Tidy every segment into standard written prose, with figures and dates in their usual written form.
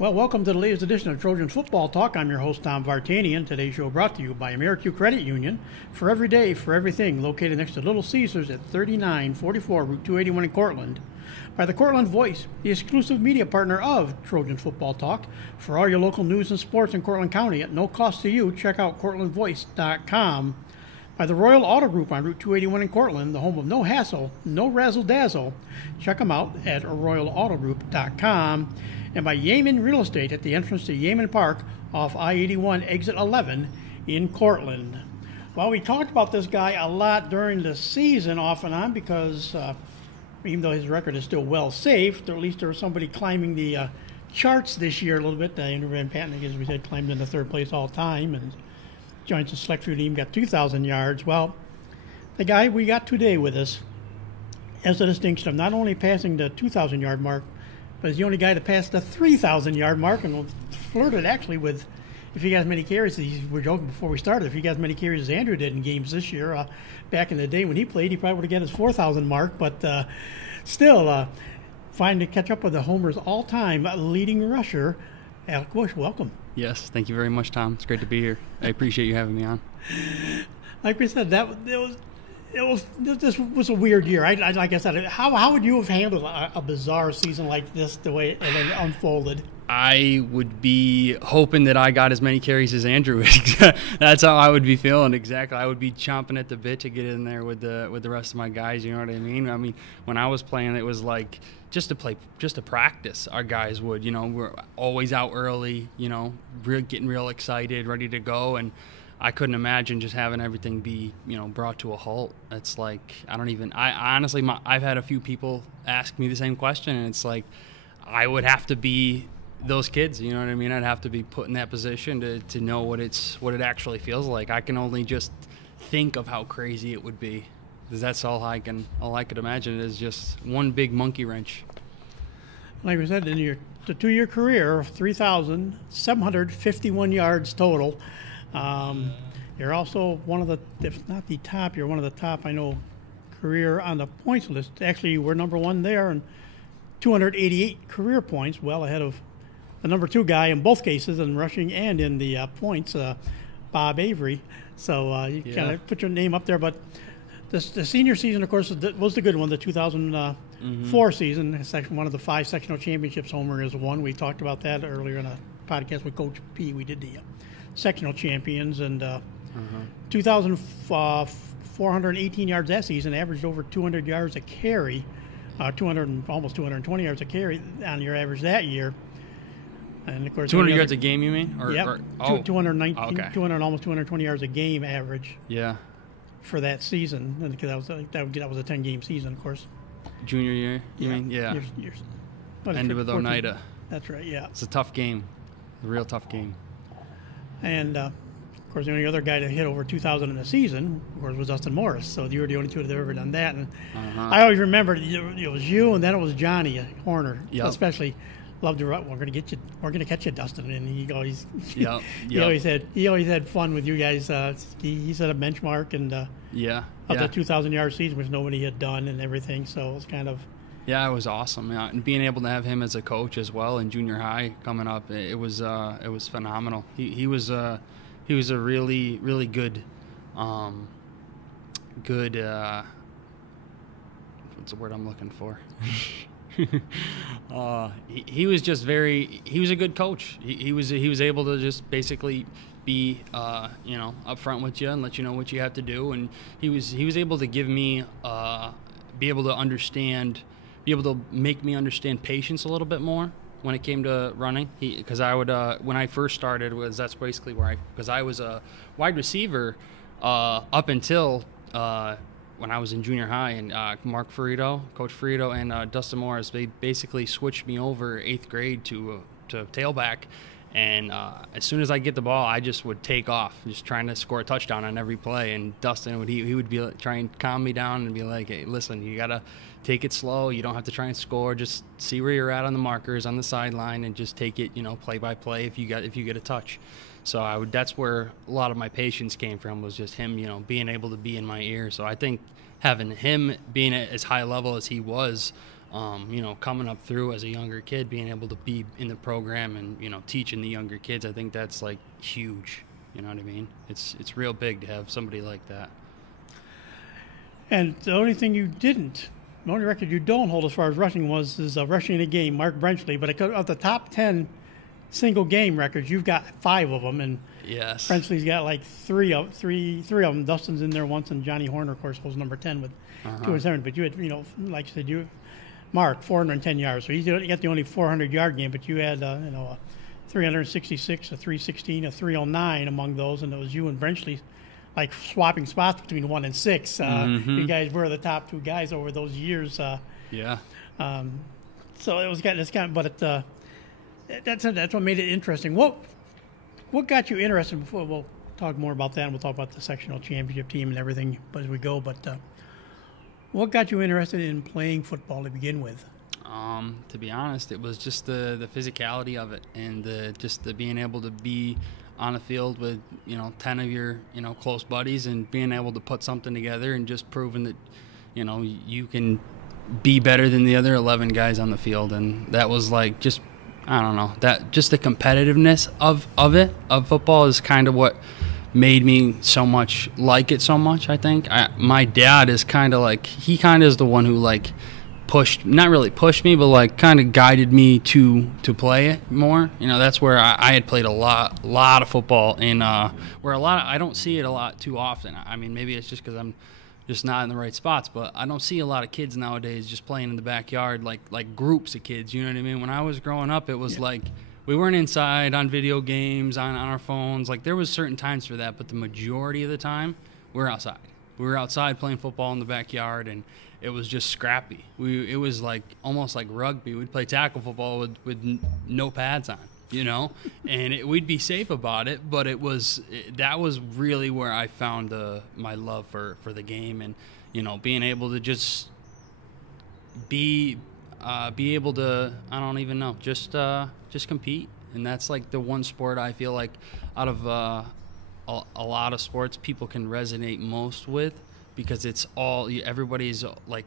Well, welcome to the latest edition of Trojan Football Talk. I'm your host, Tom Vartanian. Today's show brought to you by AmeriQ Credit Union. For every day, for everything, located next to Little Caesars at 3944 Route 281 in Cortland. By the Cortland Voice, the exclusive media partner of Trojan Football Talk. For all your local news and sports in Cortland County at no cost to you, check out cortlandvoice.com. By the Royal Auto Group on Route 281 in Cortland, the home of no hassle, no razzle-dazzle. Check them out at royalautogroup.com. And by Yeaman Real Estate at the entrance to Yeaman Park off I-81 exit 11 in Cortland. Well, we talked about this guy a lot during the season off and on because even though his record is still well safe, or at least there was somebody climbing the charts this year a little bit. Andrew Van Patten, as we said, climbed into third place all time and joined the select few team, got 2,000 yards. Well, the guy we got today with us has the distinction of not only passing the 2,000-yard mark, but he's the only guy to pass the 3,000-yard mark and flirted actually with, if he got as many carries, we were joking before we started, if he got as many carries as Andrew did in games this year. Back in the day when he played, he probably would have got his 4,000 mark, but still, trying to catch up with the Homer's all-time leading rusher, Alec Bush. Welcome. Yes, thank you very much, Tom. It's great to be here. I appreciate you having me on. Like we said, this was a weird year. Like I said, how would you have handled a bizarre season like this, the way it unfolded? I would be hoping that I got as many carries as Andrew would. That's how I would be feeling, exactly. I would be chomping at the bit to get in there with the rest of my guys, you know what I mean? I mean, when I was playing, it was like just to practice, our guys would, we're always out early, getting real excited, ready to go, and I couldn't imagine just having everything be, brought to a halt. It's like, I honestly, I've had a few people ask me the same question, and it's like, I would have to be those kids, you know what I mean? I'd have to be put in that position to know what it actually feels like. I can only just think of how crazy it would be, because that's all I could imagine is just one big monkey wrench. Like we said, in the 2-year career, 3,751 yards total. You're also one of the, if not the top, you're one of the top, I know, career on the points list. Actually, we're number one there, and 288 career points, well ahead of the number 2 guy in both cases, in rushing and in the points, Bob Avery. So you kind of put your name up there. But the senior season, of course, was the good one, the 2004 season. One of the 5 sectional championships Homer has won. We talked about that earlier in a podcast with Coach P. We did the sectional champions, and 2,418 yards that season, averaged over 200 yards a carry, almost 220 yards a carry on your average that year. And of course, 200 yards a game, you mean? Yep, 219, 200, almost 220 yards a game average. Yeah. For that season, and because that was a 10-game season, of course. Junior year, you mean? Yeah. Years. Ended with Oneida. That's right. Yeah. It's a tough game, a real tough game. And of course, the only other guy to hit over 2,000 in a season, of course, was Dustin Morris. So you were the only two that have ever done that. And I always remembered it was you, and then it was Johnny Horner, especially. Loved to run. We're going to catch you, Dustin. And he always, he always had fun with you guys. He set a benchmark and of the 2,000-yard season, which nobody had done, and everything. So it was kind of. Yeah, it was awesome. Yeah, and being able to have him as a coach as well in junior high coming up, it was phenomenal. He was a really, really good what's the word I'm looking for? He was just he was a good coach. He was able to just basically be up front with you and let you know what you have to do, and he was able to give me be able to make me understand patience a little bit more when it came to running. Because I would when I first started that's basically because I was a wide receiver up until when I was in junior high, and Coach Ferrito, and Dustin Morris, they basically switched me over 8th grade to tailback. And as soon as I get the ball, I just would take off, just trying to score a touchdown on every play. And Dustin would be trying to calm me down and be like, "Hey, listen, you gotta take it slow. You don't have to try and score. Just see where you're at on the markers on the sideline, and just take it, play by play if you get a touch." So that's where a lot of my patience came from, was just him, being able to be in my ear. So I think having him being at as high level as he was coming up through as a younger kid, being able to be in the program and, teaching the younger kids, I think that's like huge. You know what I mean? It's real big to have somebody like that. And the only thing the only record you don't hold as far as rushing is rushing in a game, Mark Brenchley. But of the top 10 single game records, you've got 5 of them, and yes, Brenchley's got like three of them. Dustin's in there once, and Johnny Horner, of course, holds number 10 with 207. But you had, like I said, Mark 410 yards. So you got the only 400-yard game, but you had a 366, a 316, a 309 among those, and it was you and Brenchley like swapping spots between 1 and 6. You guys were the top 2 guys over those years. Yeah. So it was that's what made it interesting. What got you interested? Before we'll talk more about that, and we'll talk about the sectional championship team and everything as we go. But what got you interested in playing football to begin with? To be honest, it was just the physicality of it, and just the being able to be on the field with 10 of your close buddies, and being able to put something together, and just proving that you can be better than the other 11 guys on the field. And that was like just the competitiveness of football is kind of what made me so much like it so much. I think my dad is kind of is the one who not really pushed me, but like kind of guided me to play it more. That's where I had played a lot of football, and where I don't see it a lot too often. I mean, maybe it's just because I'm just not in the right spots, but I don't see a lot of kids nowadays just playing in the backyard, like groups of kids. You know what I mean? When I was growing up, it was like we weren't inside on video games, on our phones. Like there was certain times for that, but the majority of the time we were outside. We were outside playing football in the backyard, and it was just scrappy. It was like almost like rugby. We'd play tackle football with no pads on, and we'd be safe about it. But that was really where I found my love for the game, and being able to just be able to, I don't even know, just compete. And that's like the one sport I feel like out of a lot of sports people can resonate most with, because it's everybody's like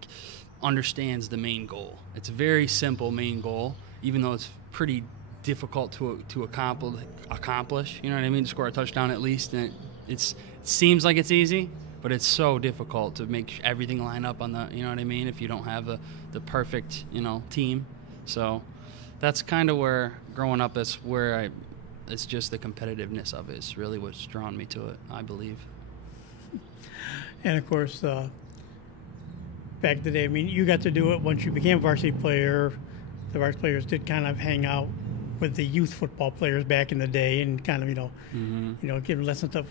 understands the main goal. It's a very simple main goal, even though it's pretty difficult to accomplish. You know what I mean? To score a touchdown at least, and it seems like it's easy, but it's so difficult to make everything line up on the. You know what I mean? If you don't have the perfect team, so that's kind of where growing up. It's just the competitiveness of it is really what's drawn me to it, I believe. And, of course, back in the day, I mean, you got to do it once you became a varsity player. The varsity players did kind of hang out with the youth football players back in the day, and kind of, give lessons stuff.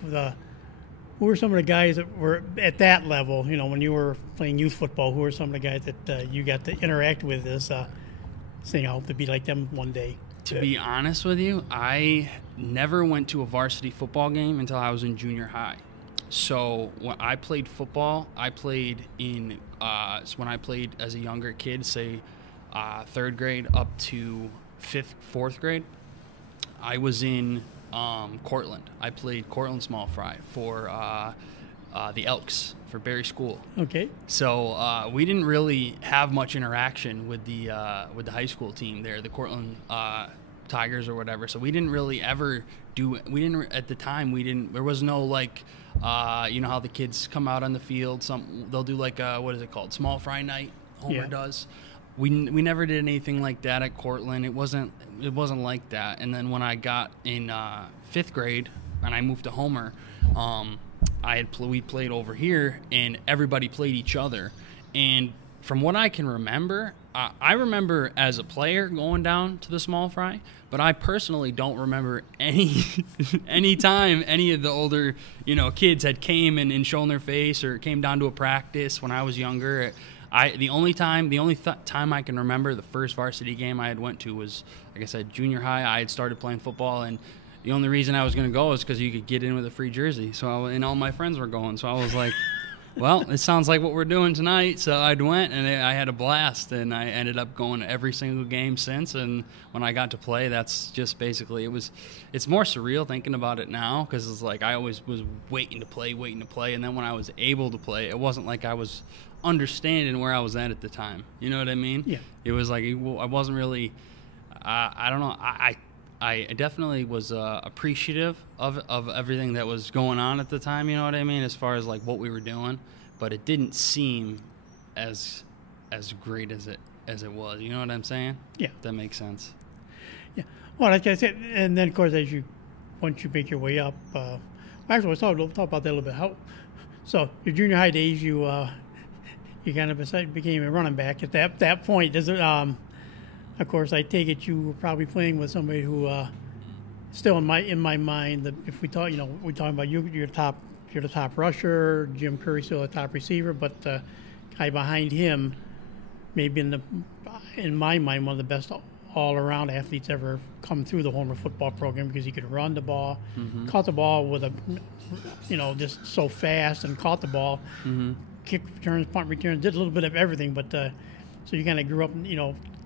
Who were some of the guys that were at that level, when you were playing youth football? Who were some of the guys that you got to interact with saying, I hope to be like them one day? To be honest with you, I never went to a varsity football game until I was in junior high. So when I played football, I played when I played as a younger kid, say 3rd grade up to 4th grade, I was in Cortland. I played Cortland Small Fry for the Elks for Berry School. Okay. So we didn't really have much interaction with the high school team there, the Cortland Tigers or whatever. So we didn't really ever at the time. There was no like. How the kids come out on the field. They'll do like what is it called? Small fry night. Homer does. We never did anything like that at Cortland. It wasn't like that. And then when I got in 5th grade and I moved to Homer, we played over here, and everybody played each other. And from what I can remember, I remember as a player going down to the small fry, but I personally don't remember any time any of the older kids had came and shown their face or came down to a practice when I was younger. The only time I can remember the first varsity game I had went to was, like I said, junior high. I had started playing football, and the only reason I was going to go was because you could get in with a free jersey. And all my friends were going, so I was like, well, it sounds like what we're doing tonight. So I went, and I had a blast, and I ended up going to every single game since. And when I got to play, that's just basically it's more surreal thinking about it now, because it's like I always was waiting to play. And then when I was able to play, it wasn't like I was understanding where I was at the time. You know what I mean? Yeah. It was like, I wasn't really, I don't know. I definitely was appreciative of everything that was going on at the time. You know what I mean? As far as like what we were doing, but it didn't seem as great as it was. You know what I'm saying? Yeah. That makes sense. Yeah. Well, like I said, and then of course once you make your way up, actually let's talk about that a little bit. So your junior high days, you kind of became a running back at that point. Does it? Of course, I take it you were probably playing with somebody who, still in my mind, that if we talk, we're talking about you're the top rusher, Jim Curry's still the top receiver, but guy behind him, maybe in my mind, one of the best all-around athletes ever come through the Homer football program, because he could run the ball, caught the ball with just so fast, and caught the ball, kick returns, punt returns, did a little bit of everything. But so you kind of grew up,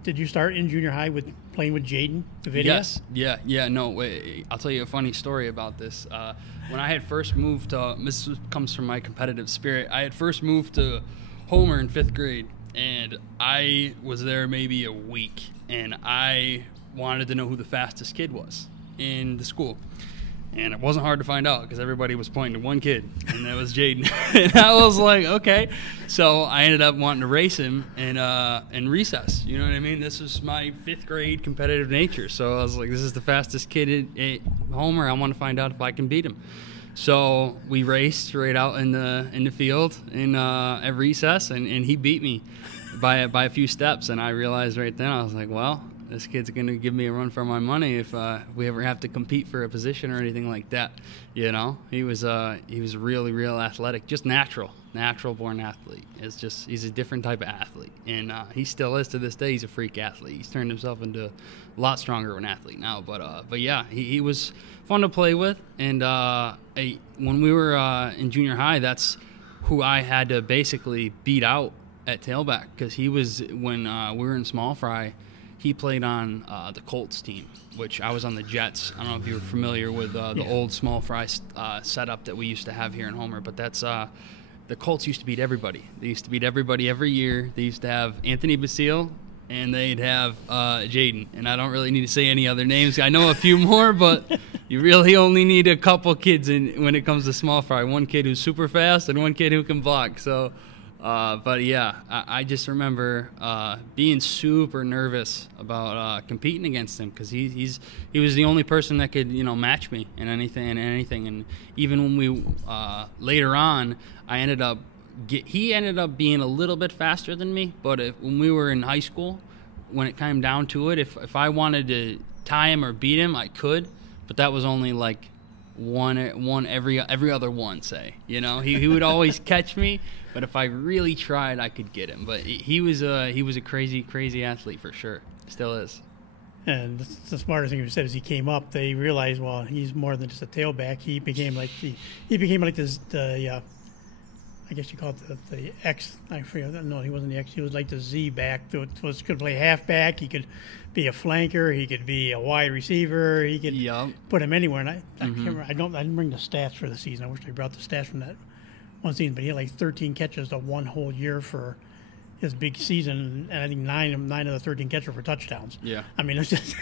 Did you start in junior high with playing with Jaden Davidia? Yes. Yeah. No, wait, I'll tell you a funny story about this. When I had first moved to, this comes from my competitive spirit, I had first moved to Homer in 5th grade, and I was there maybe a week, and I wanted to know who the fastest kid was in the school. And it wasn't hard to find out, because everybody was pointing to one kid, and that was Jaden. And I was like, okay. So I ended up wanting to race him in recess. You know what I mean? This was my 5th grade competitive nature. So I was like, this is the fastest kid at Homer. I want to find out if I can beat him. So we raced right out in the field at recess, and he beat me by a few steps. And I realized right then, I was like, well, this kid's going to give me a run for my money if we ever have to compete for a position or anything like that. He was really real athletic, just natural born athlete. He's a different type of athlete, and he still is to this day. He's a freak athlete. He's turned himself into a lot stronger of an athlete now. But yeah, he was fun to play with. And when we were in junior high, that's who I had to basically beat out at tailback, because he was, when we were in small fry, he played on the Colts team, which I was on the Jets. I don't know if you're familiar with the old small fry setup that we used to have here in Homer, but that's the Colts used to beat everybody. They used to beat everybody every year. They used to have Anthony Basile, and they'd have Jaden. And I don't really need to say any other names. I know a few more, but you really only need a couple kids when it comes to small fry. One kid who's super fast and one kid who can block. So. But yeah, I just remember being super nervous about competing against him, because he was the only person that could match me in anything. And even when we later on, he ended up being a little bit faster than me. But when we were in high school, when it came down to it, if I wanted to tie him or beat him, I could. But that was only like one every other one, say. He would always catch me. But if I really tried, I could get him. But he was a crazy athlete for sure. Still is. And the smartest thing you said is he came up. They realized, well, he's more than just a tailback. He became like this. I guess you call it the X. I forget. No, he wasn't the X. He was like the Z back. Could play halfback. He could be a flanker. He could be a wide receiver. He could put him anywhere. And I can't remember. I didn't bring the stats for the season. I wish I brought the stats from that one season, but he had like 13 catches the one whole year for his big season, and I think nine of the 13 catches were touchdowns. Yeah. I mean, it's just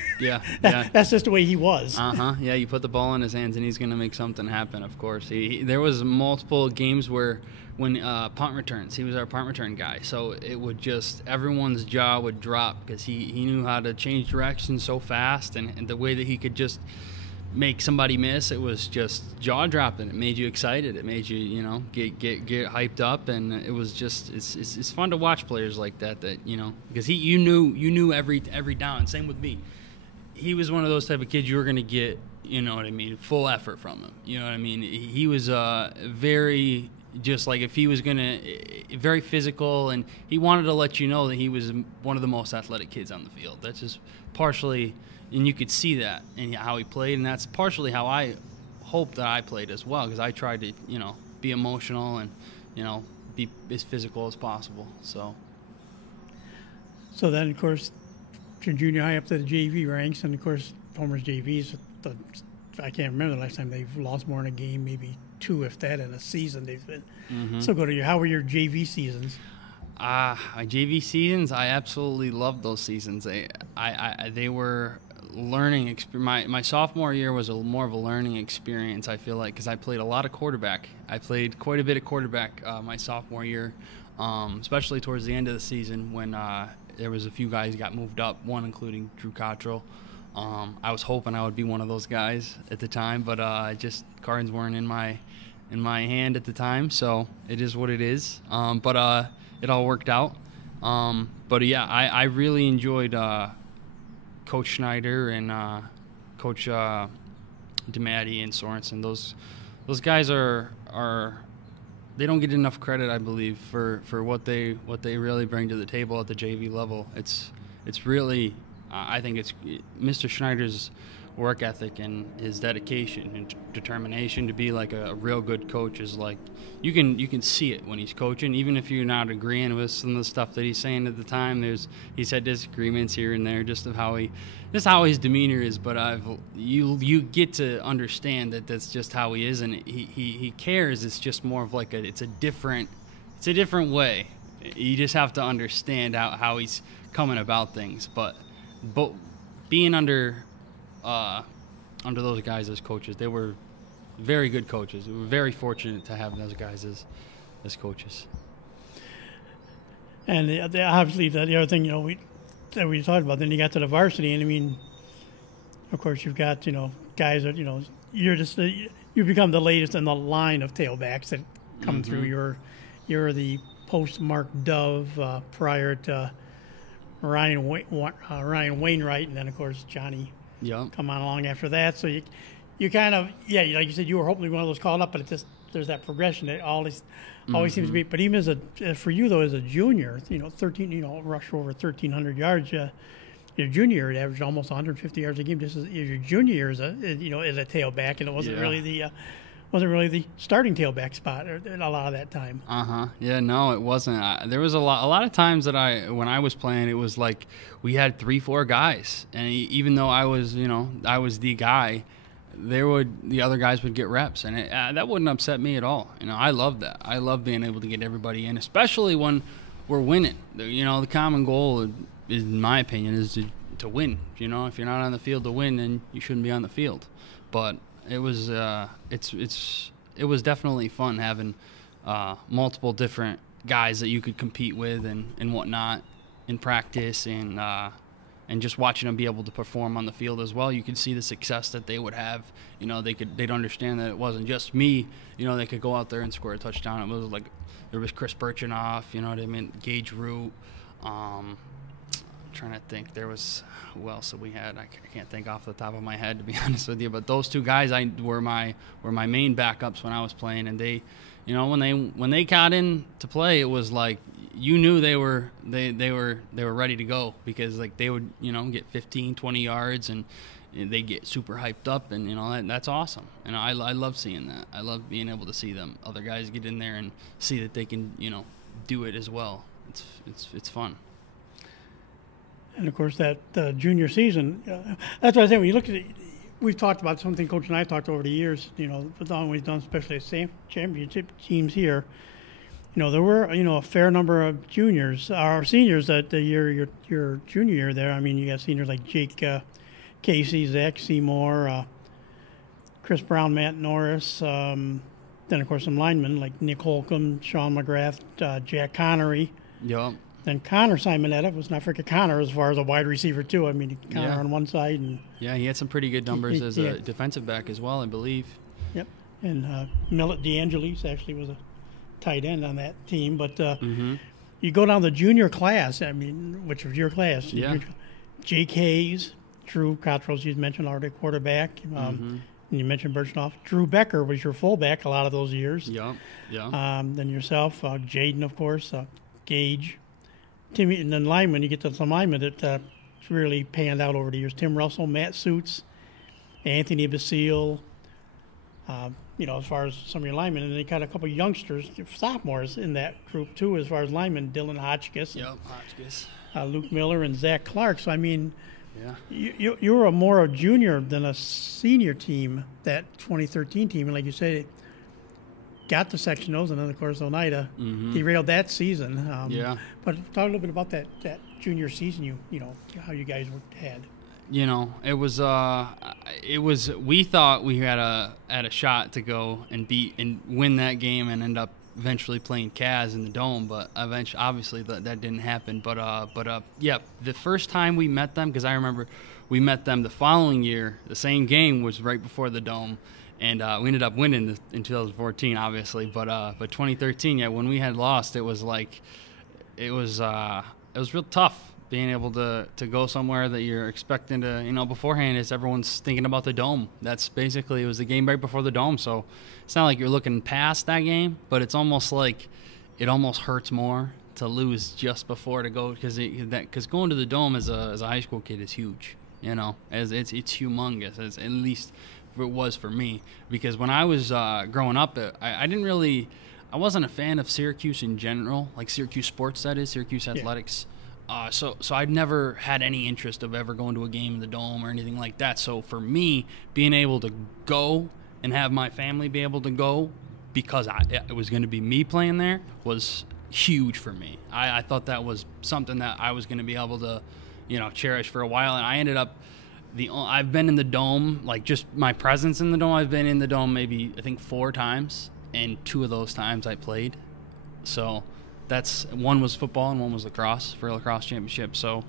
that's just the way he was. Yeah, you put the ball in his hands, and he's going to make something happen. Of course, there was multiple games where when punt returns, he was our punt return guy. So it would just everyone's jaw would drop, because he knew how to change direction so fast, and the way that he could just make somebody miss, it was just jaw dropping. It made you excited. It made you get hyped up, and it was just it's fun to watch players like that because you knew every down. Same with me. He was one of those type of kids you were going to get full effort from him. You know what I mean? He was very, just like, if he was very physical, and he wanted to let you know that he was one of the most athletic kids on the field. That's just partially. And you could see that in how he played, and that's partially how I hope that I played as well, because I tried to, be emotional and, be as physical as possible. So then, of course, from junior high up to the JV ranks, and of course, Homer's JVs. I can't remember the last time they've lost more in a game, maybe 2, if that, in a season they've been. So how were your JV seasons? My JV seasons, I absolutely loved those seasons. They were learning. My sophomore year was more of a learning experience, I feel like, because I played a lot of quarterback. I played quite a bit of quarterback my sophomore year, especially towards the end of the season when there was a few guys who got moved up, one including Drew Cottrell. I was hoping I would be one of those guys at the time, but just cards weren't in my hand at the time, so it is what it is. But it all worked out. But yeah, I really enjoyed Coach Schneider and Coach DeMatti and Sorensen. Those guys are they don't get enough credit, I believe, for what they really bring to the table at the JV level. It's really, I think it's Mr. Schneider's work ethic and his dedication and determination to be like a real good coach is like you can see it when he's coaching, even if you're not agreeing with some of the stuff that he's saying at the time. He's had disagreements here and there just of how his demeanor is, but you get to understand that that's just how he is, and he cares. It's just more of like it's a different way. You just have to understand how he's coming about things, but being under those guys as coaches, they were very good coaches. We were very fortunate to have those guys as coaches. And obviously, the other thing, that we talked about, then you got to the varsity, and I mean, of course, you've got, guys that, you're just, you become the latest in the line of tailbacks that come through. You're the post-Mark Dove prior to Ryan Wainwright, and then, of course, Johnny. Yeah. Come on along after that. So you kind of, like you said, you were hoping to be one of those called up, but it's just there's that progression that always seems to be. But even for you though, as a junior, 13, rush over 1,300 yards. Your junior year, it averaged almost 150 yards a game. Just as your junior year as a tailback, and it wasn't really the starting tailback spot a lot of that time. Yeah, no, it wasn't. There was a lot of times that when I was playing, it was like we had 3-4 guys, and even though I was the guy, the other guys would get reps, and that wouldn't upset me at all. I love that. I love being able to get everybody in, especially when we're winning. The common goal, in my opinion, is to win. If you're not on the field to win, then you shouldn't be on the field. But it was it was definitely fun having multiple different guys that you could compete with and whatnot in practice, and just watching them be able to perform on the field as well. You could see the success that they would have. They'd understand that it wasn't just me. They could go out there and score a touchdown. It was like there was Chris Birchenough, Gage Root. Trying to think, there was who else that we had. I can't think off the top of my head, to be honest with you. But those two guys were my main backups when I was playing, and they, when they got in to play, it was like you knew they were ready to go, because like they would get 15, 20 yards and they get super hyped up, and that's awesome. And I love seeing that. I love being able to see them other guys get in there and see that they can do it as well. It's fun. And, of course, that junior season, that's what I say. When you look at it, we've talked about something Coach and I talked over the years, with all we've done, especially at championship teams here. There were, a fair number of juniors, or seniors that the year, your junior year there. I mean, you got seniors like Jake Casey, Zach Seymour, Chris Brown, Matt Norris. Then, of course, some linemen like Nick Holcomb, Sean McGrath, Jack Connery. Yep. Then Connor Simonetta, let's not forget Connor as far as a wide receiver too. I mean, Connor on one side, and he had some pretty good numbers as a defensive back as well, I believe. Yep, and Millet DeAngelis actually was a tight end on that team. But you go down the junior class. I mean, which was your class? Yeah. Jake Hayes, Drew Cottrell, you mentioned already, quarterback. And you mentioned Birchenough. Drew Becker was your fullback a lot of those years. Yeah. Then yourself, Jaden, of course, Gage. Timmy, and then linemen, you get to some linemen that really panned out over the years. Tim Russell, Matt Suits, Anthony Basile, as far as some of your linemen. And they got a couple of youngsters, sophomores in that group, too, as far as linemen, Dylan Hotchkiss. Yep, Hotchkiss. Luke Miller and Zach Clark. So, I mean, you were more a junior than a senior team, that 2013 team. And like you say, got to sectionals, and then of course Oneida derailed that season. Yeah. But talk a little bit about that junior season. You know how you guys had. You know, it was we thought we had a shot to go and beat and win that game and end up eventually playing Kaz in the Dome, but eventually obviously that didn't happen. But yeah, the first time we met them, because I remember we met them the following year, the same game was right before the Dome, and we ended up winning in 2014 obviously, but 2013, yeah, when we had lost, it was real tough being able to go somewhere that you're expecting to, you know, beforehand is everyone's thinking about the Dome. That's basically, it was the game right before the Dome, so it's not like you're looking past that game, but it's almost like it almost hurts more to lose just before to go, because going to the Dome as a high school kid is huge, you know, as it's humongous, as at least it was for me, because when I was growing up, I wasn't a fan of Syracuse in general, like Syracuse sports, that is, Syracuse athletics. So I'd never had any interest of ever going to a game in the Dome or anything like that. So for me, being able to go and have my family be able to go because it was going to be me playing there was huge for me. I thought that was something that I was going to be able to, you know, cherish for a while. And I ended up I've been in the Dome, like just my presence in the Dome. I've been in the Dome maybe I think 4 times, and 2 of those times I played. So. That's one was football and one was lacrosse for a lacrosse championship. So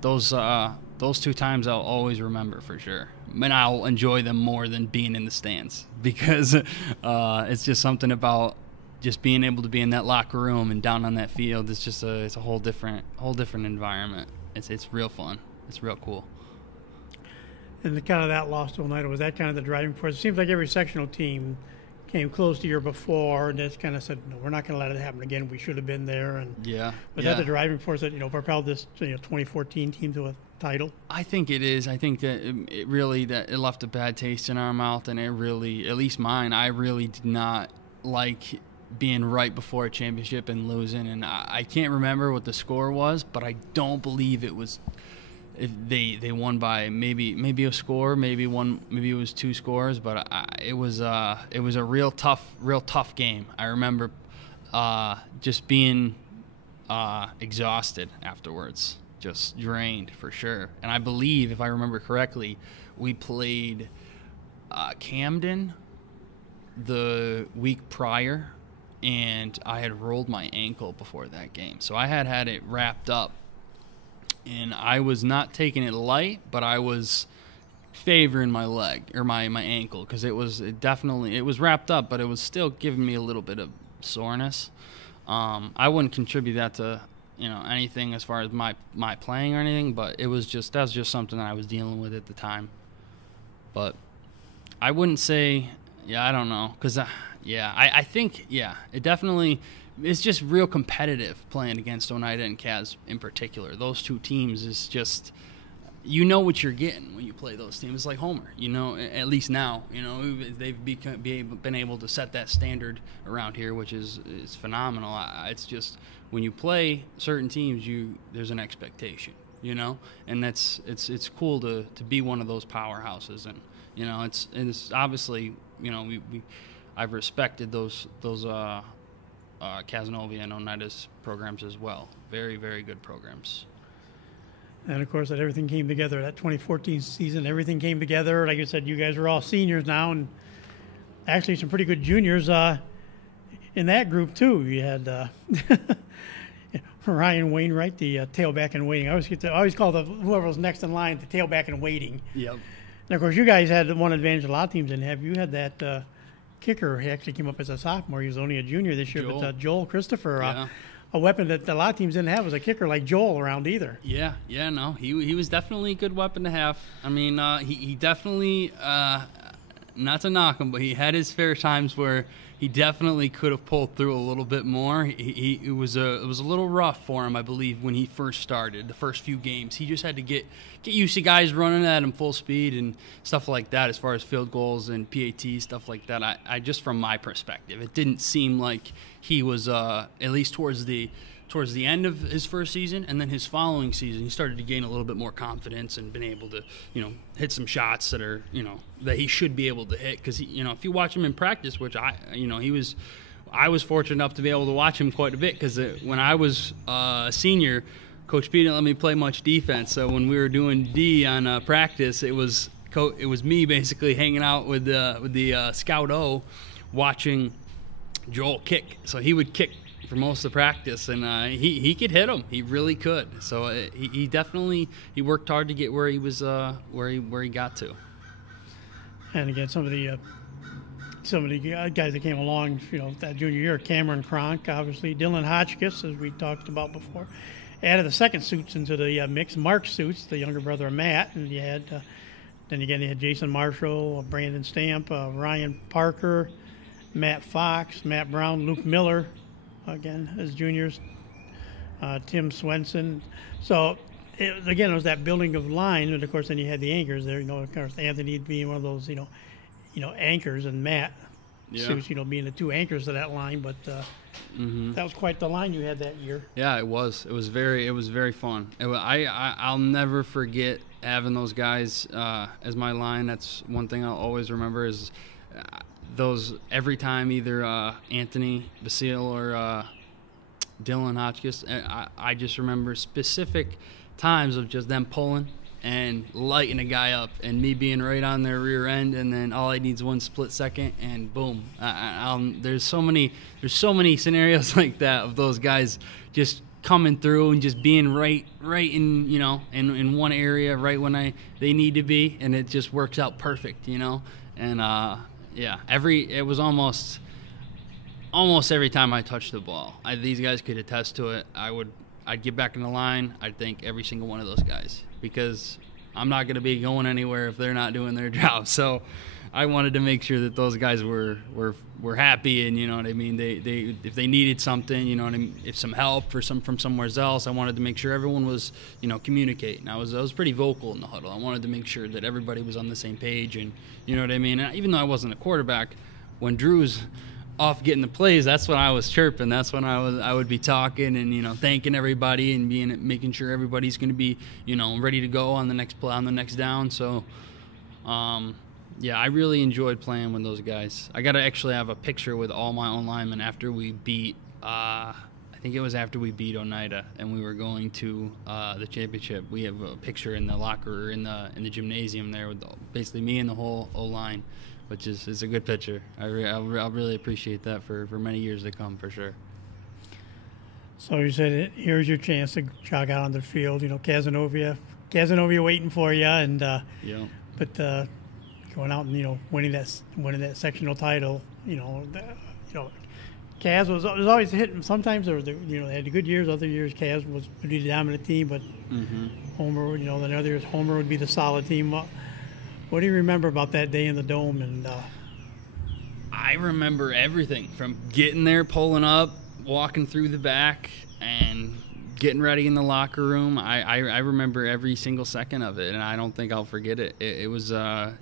those 2 times I'll always remember for sure, and I'll enjoy them more than being in the stands, because it's just something about just being able to be in that locker room and down on that field. It's just it's a whole different environment. It's real fun. It's real cool. And the kind of that loss to Oneida, was that kind of the driving force? It seems like every sectional team came close the year before, and just kind of said, no, we're not going to let it happen again. We should have been there. And was that the driving force that, you know, propelled this 2014 team to a title? I think it is. I think that it really it left a bad taste in our mouth, and it really, at least mine, I really did not like being right before a championship and losing. And I can't remember what the score was, but I don't believe it was. They won by maybe a score, maybe it was 2 scores, but it was a real tough game. I remember just being exhausted afterwards, just drained for sure. And I believe, if I remember correctly, we played Camden the week prior, and I had rolled my ankle before that game, so I had it wrapped up. And I was not taking it light, but I was favoring my leg or my ankle, because it was wrapped up, but it was still giving me a little bit of soreness. I wouldn't contribute that to, you know, anything as far as my playing or anything, but that was just something that I was dealing with at the time. But I wouldn't say, I don't know, because I think it definitely. It's just real competitive playing against Oneida and Kaz in particular. Those 2 teams is just, you know what you're getting when you play those teams. It's like Homer, you know, at least now, you know, they've been able to set that standard around here, which is phenomenal. It's just, when you play certain teams, there's an expectation, you know, and it's cool to be one of those powerhouses. And, you know, it's obviously, you know, I've respected those Casanova and Oneida's programs as well. Very, very good programs. And, of course, that everything came together. That 2014 season, everything came together. Like I said, you guys are all seniors now, and actually some pretty good juniors in that group, too. You had Ryan Wainwright, the tailback in waiting. I always call whoever was next in line the tailback in waiting. Yep. And, of course, you guys had one advantage a lot of teams didn't have. You had that kicker. He actually came up as a sophomore. He was only a junior this year. Joel. But Joel Christopher, a weapon that a lot of teams didn't have was a kicker like Joel around either. No, he was definitely a good weapon to have. I mean, he definitely, not to knock him, but he had his fair times where he definitely could have pulled through a little bit more. It was a little rough for him, I believe, when he first started. The first few games, he just had to get used to guys running at him full speed and stuff like that. As far as field goals and PAT stuff like that, I just from my perspective, it didn't seem like he was at least towards the towards the end of his first season, and then his following season, he started to gain a little bit more confidence and been able to, hit some shots that are, that he should be able to hit. Because if you watch him in practice, which I was fortunate enough to be able to watch him quite a bit, because when I was a senior, Coach P didn't let me play much defense. So when we were doing D on practice, it was me basically hanging out with the Scout O, watching Joel kick. So he would kick for most of the practice, and he could hit him. He really could. So he definitely worked hard to get where he was where he got to. And again, some of the guys that came along, that junior year, Cameron Cronk, obviously, Dylan Hotchkiss, as we talked about before, added the second Suits into the mix. Mark Suits, the younger brother of Matt, and you had then again you had Jason Marshall, Brandon Stamp, Ryan Parker, Matt Fox, Matt Brown, Luke Miller, again as juniors, Tim Swenson. So it was that building of line, and of course then you had the anchors there. Of course Anthony being one of those anchors, and Matt Suits being the two anchors of that line. But that was quite the line you had that year. Yeah, it was. It was very fun. I'll never forget having those guys as my line. That's one thing I'll always remember is those every time either Anthony Basile or Dylan Hotchkiss. I just remember specific times of just them pulling and lighting a guy up, and me being right on their rear end, and then all I need is one split second, and boom. There's so many scenarios like that of those guys just coming through and just being right in in one area right when they need to be, and it just works out perfect, and it was almost every time I touched the ball. These guys could attest to it. I'd get back in the line. I'd thank every single one of those guys, because I'm not going to be going anywhere if they're not doing their job. So I wanted to make sure that those guys were happy, and you know what I mean. They if they needed something, if some help from somewhere else, I wanted to make sure everyone was communicating. I was pretty vocal in the huddle. I wanted to make sure that everybody was on the same page, and you know what I mean. And even though I wasn't a quarterback, when Drew's off getting the plays, that's when I was chirping. That's when I would be talking and thanking everybody and making sure everybody's going to be ready to go on the next play, on the next down. So I really enjoyed playing with those guys. I got to actually have a picture with all my own linemen after we beat I think it was after we beat Oneida and we were going to the championship. We have a picture in the locker in the gymnasium there with basically me and the whole O-line, which is a good picture. I'll really appreciate that for many years to come, for sure. So you said, here's your chance to jog out on the field. Casanova waiting for you, and but going out and winning that sectional title. Cas was always hitting. Sometimes they had good years. Other years, Cas would be the dominant team, but Homer, then other years Homer would be the solid team. What do you remember about that day in the Dome? And I remember everything from getting there, pulling up, walking through the back, and getting ready in the locker room. I remember every single second of it, and I don't think I'll forget it. It was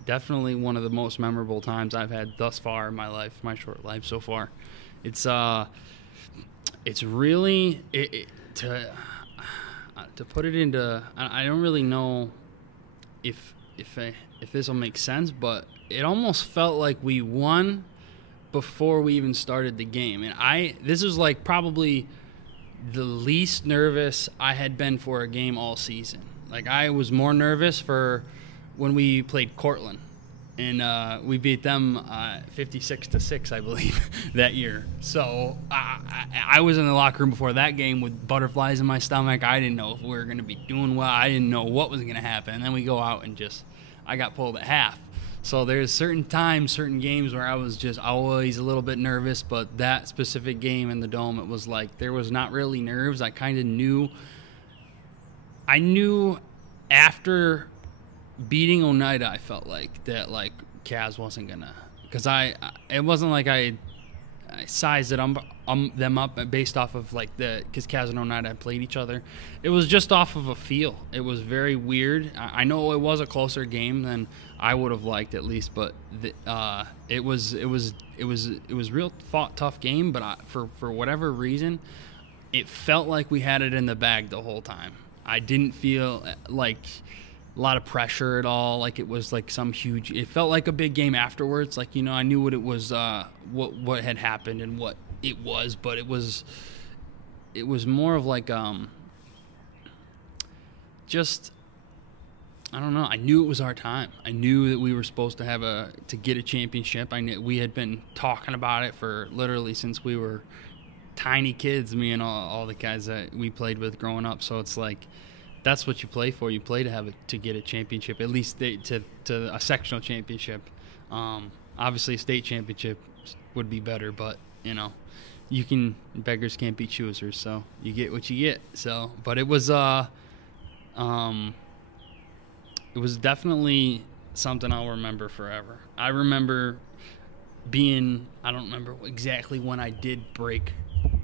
definitely one of the most memorable times I've had thus far in my life, my short life so far. It's really to put it into. I don't really know if this will make sense, but it almost felt like we won before we even started the game. And this was like probably the least nervous I had been for a game all season. Like, I was more nervous for when we played Cortland, and we beat them 56-6, I believe, that year. So I was in the locker room before that game with butterflies in my stomach. I didn't know if we were going to be doing well. I didn't know what was going to happen. And then we go out and I got pulled at half. So there's certain times, certain games where I was just always a little bit nervous, but that specific game in the Dome, it was like there was not really nerves. I kind of knew. I knew after beating Oneida, I felt like that, like, Cas wasn't gonna, because it wasn't like I sized it them up based off of like because Cas and Oneida had played each other. It was just off of a feel. It was very weird. I know it was a closer game than I would have liked, at least, but it was real fought, tough game. But for whatever reason, it felt like we had it in the bag the whole time. I didn't feel like a lot of pressure at all. Like it was like some huge. It felt like a big game afterwards. Like, you know, I knew what it was, what had happened and what it was, but it was more of like just. I don't know. I knew it was our time. I knew that we were supposed to get a championship. I knew we had been talking about it for literally since we were tiny kids, me and all the guys that we played with growing up. So it's like that's what you play for. You play to get a championship, at least to a sectional championship. Obviously, a state championship would be better, but you know, beggars can't be choosers. So you get what you get. So, but it was it was definitely something I'll remember forever. I remember I don't remember exactly when I did break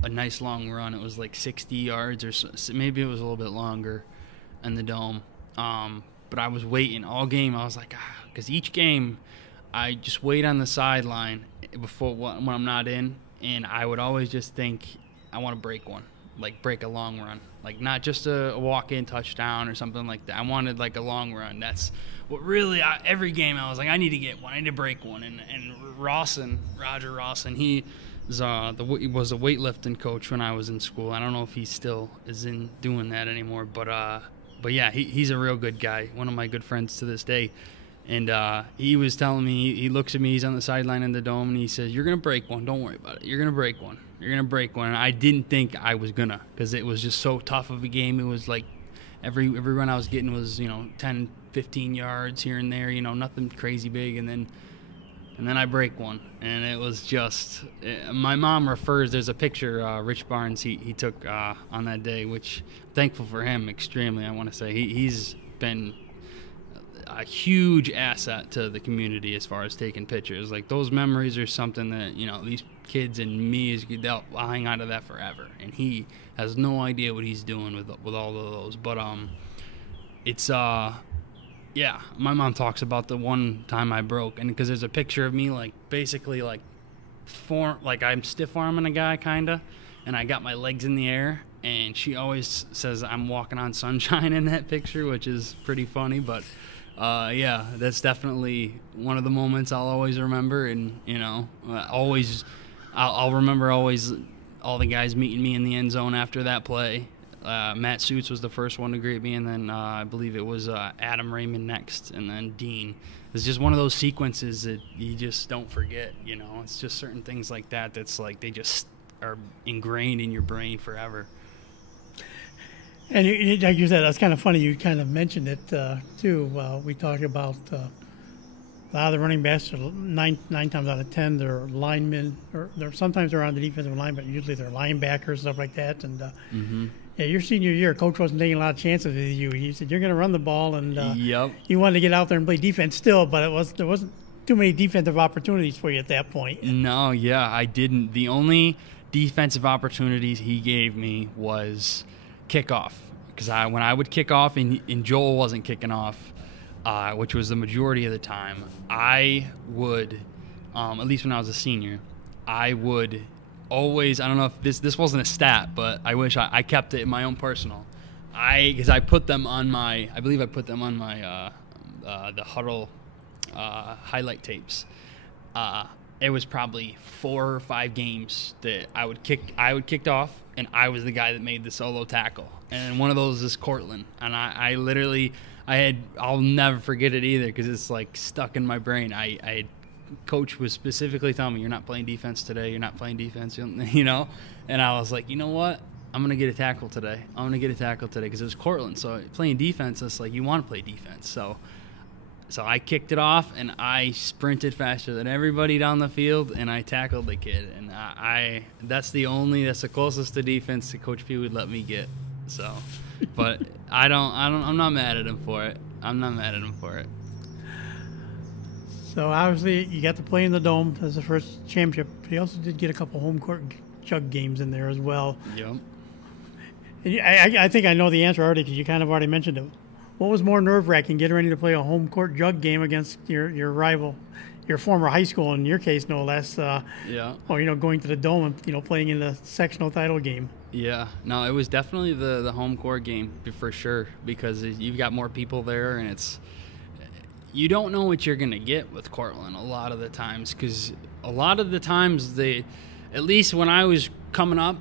a nice long run. It was like 60 yards or so, maybe it was a little bit longer in the dome. But I was waiting all game. I was like, because each game I just wait on the sideline before when I'm not in, and I would always just think I want to break one, like break a long run. Like not just a walk-in touchdown or something like that. I wanted like a long run. That's what really every game I was like, I need to get one. I need to break one. And Roger Rawson, he was a weightlifting coach when I was in school. I don't know if he still is in doing that anymore, but yeah, he's a real good guy. One of my good friends to this day. And he was telling me, he looks at me, he's on the sideline in the dome, and he says, "You're gonna break one. Don't worry about it. You're gonna break one. You're going to break one." And I didn't think I was going to, because it was just so tough of a game. It was like every run I was getting was, 10, 15 yards here and there, nothing crazy big. And then I break one. And it was just my mom refers, there's a picture Rich Barnes he took on that day, which I'm thankful for him extremely, I want to say. He's been a huge asset to the community as far as taking pictures. Like those memories are something that, these kids and me I'll hang on to that forever. And he has no idea what he's doing with all of those. But it's yeah, my mom talks about the one time I broke, and because there's a picture of me like basically like I'm stiff arming a guy kinda, and I got my legs in the air, and she always says I'm walking on sunshine in that picture, which is pretty funny. But yeah, that's definitely one of the moments I'll always remember. And I'll remember always all the guys meeting me in the end zone after that play. Matt Suits was the first one to greet me, and then I believe it was Adam Raymond next, and then Dean. It's just one of those sequences that you just don't forget. It's just certain things like that that's like they just are ingrained in your brain forever. And like you said, that's kind of funny. You kind of mentioned it too. We talked about a lot of the running backs. Nine times out of 10, they're linemen, or sometimes they're on the defensive line, but usually they're linebackers, stuff like that. And yeah, your senior year, coach wasn't taking a lot of chances with you. He said you're going to run the ball, and yep. You wanted to get out there and play defense still, but there wasn't too many defensive opportunities for you at that point. No, yeah, I didn't. The only defensive opportunities he gave me was kickoff, because when I would kick off and Joel wasn't kicking off, which was the majority of the time, I would, at least when I was a senior, I would always, I don't know if this wasn't a stat, but I wish I kept it in my own personal. Because I put them on my, I believe I put them on my the huddle highlight tapes. It was probably 4 or 5 games that I would kicked off, and I was the guy that made the solo tackle. And one of those is Cortland. And I literally, I'll never forget it either, because it's like stuck in my brain. Coach was specifically telling me, "You're not playing defense today. You're not playing defense," And I was like, you know what? I'm going to get a tackle today. I'm going to get a tackle today, because it was Cortland. So playing defense, it's like you want to play defense. So I kicked it off, and I sprinted faster than everybody down the field, and I tackled the kid. And that's the closest to defense that Coach P would let me get. So, but I'm not mad at him for it. I'm not mad at him for it. So obviously you got to play in the Dome as the first championship. You also did get a couple home court jug games in there as well. Yep. And I think I know the answer already, because you kind of already mentioned it. What was more nerve-wracking, getting ready to play a home court jug game against your rival, your former high school, in your case no less? Yeah. Or going to the Dome and playing in the sectional title game. Yeah, no, it was definitely the home court game for sure, because you've got more people there, and you don't know what you're going to get with Cortland a lot of the times, because a lot of the times at least when I was coming up,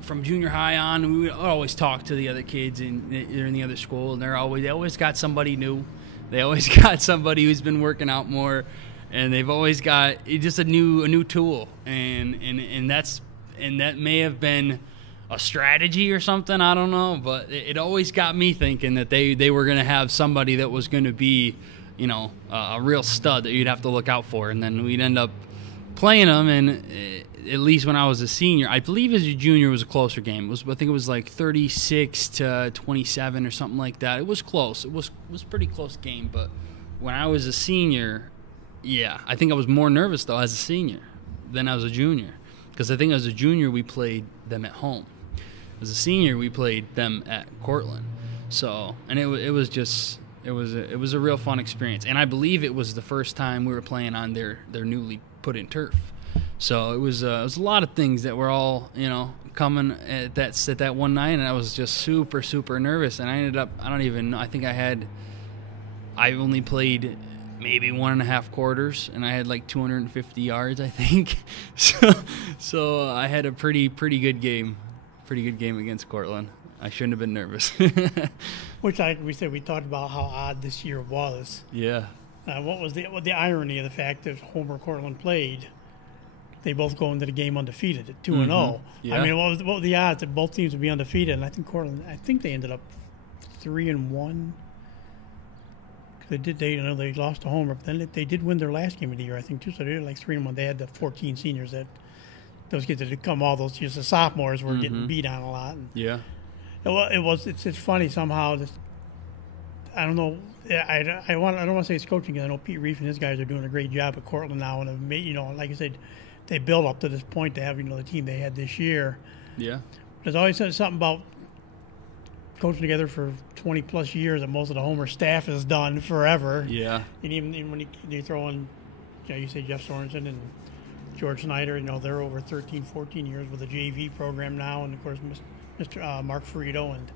from junior high on, we would always talk to the other kids in the other school, and they always got somebody new. They always got somebody who's been working out more, and they've always got just a new tool, and that may have been a strategy or something, I don't know, but it always got me thinking that they were going to have somebody that was going to be, a real stud that you'd have to look out for, and then we'd end up playing them, and at least when I was a senior, I believe as a junior it was a closer game. I think it was like 36-27 or something like that. It was close. It was a pretty close game, but when I was a senior, yeah, I think I was more nervous though as a senior than as a junior, because I think as a junior we played them at home. As a senior we played them at Cortland. So, and it was a real fun experience, and I believe it was the first time we were playing on their newly put in turf. So it was a lot of things that were all coming at that one night, and I was just super nervous. And I ended up, I don't even know, I think I only played maybe 1.5 quarters, and I had like 250 yards, I think. So I had a pretty good game against Cortland. I shouldn't have been nervous. Which we talked about how odd this year was. Yeah. What was the irony of the fact that Homer Cortland played? They both go into the game undefeated at 2-0. Mm-hmm. Yeah. I mean, what were the odds that both teams would be undefeated? And I think Cortland, they ended up 3-1. They lost to Homer, but then they did win their last game of the year, I think, too. So they were like 3-1. They had the 14 seniors those kids that had come, all those years. The sophomores were getting beat on a lot. And yeah. It's funny somehow. I don't know. I don't want to say it's coaching, because I know Pete Reef and his guys are doing a great job at Cortland now, and have made, like I said, they built up to this point to have the team they had this year. Yeah. There's always something about coaching together for 20 plus years that most of the Homer staff has done forever. Yeah. And even when you throw in, you say Jeff Sorensen and George Snyder, they're over 13, 14 years with the JV program now, and of course Mr. Mark Frito and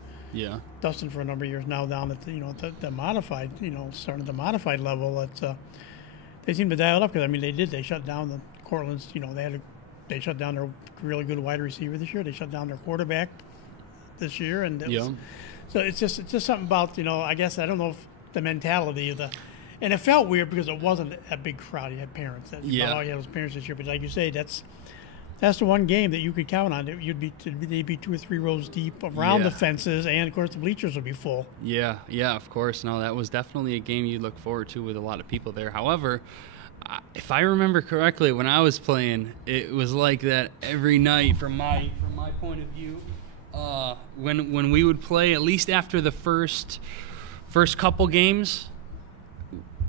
Dustin for a number of years now down at the modified, starting at the modified level. They seem to dial it up, because they shut down the Cortland's. They shut down their really good wide receiver this year. They shut down their quarterback this year, and so it's just something about I guess I don't know if the mentality of and it felt weird because it wasn't a big crowd. You had parents you had those parents this year, but like you say, that's the one game that you could count on. They'd be 2 or 3 rows deep around the fences, and of course the bleachers would be full. Yeah, of course. No, that was definitely a game you look forward to with a lot of people there. However, if I remember correctly, when I was playing, it was like that every night from my point of view. When we would play, at least after the first couple games,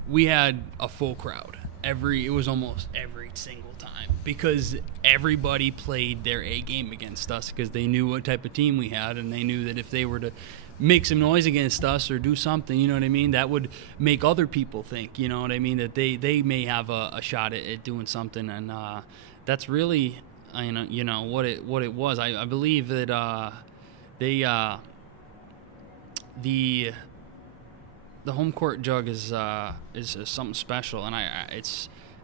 we had a full crowd. It was almost every single time, because everybody played their A game against us, because they knew what type of team we had, and they knew that if they were to make some noise against us or do something, that would make other people think, that they may have a shot at doing something, and that's really what it was. I believe that the home court jug is something special, and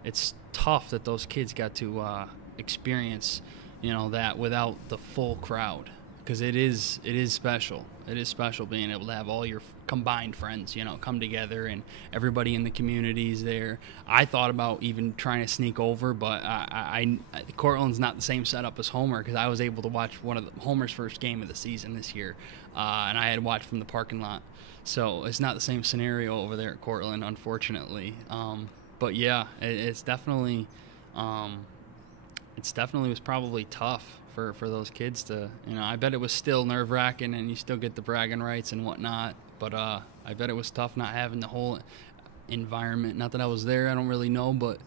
it's tough that those kids got to experience that without the full crowd, because it is special. It is special being able to have all your combined friends come together, and everybody in the communities there. I thought about even trying to sneak over, but Cortland's not the same setup as Homer, because I was able to watch one of Homer's first game of the season this year, and I had watched from the parking lot. So it's not the same scenario over there at Cortland, unfortunately. But yeah, it's definitely was probably tough for those kids to, I bet it was still nerve-wracking, and you still get the bragging rights and whatnot. But I bet it was tough not having the whole environment. Not that I was there, I don't really know, but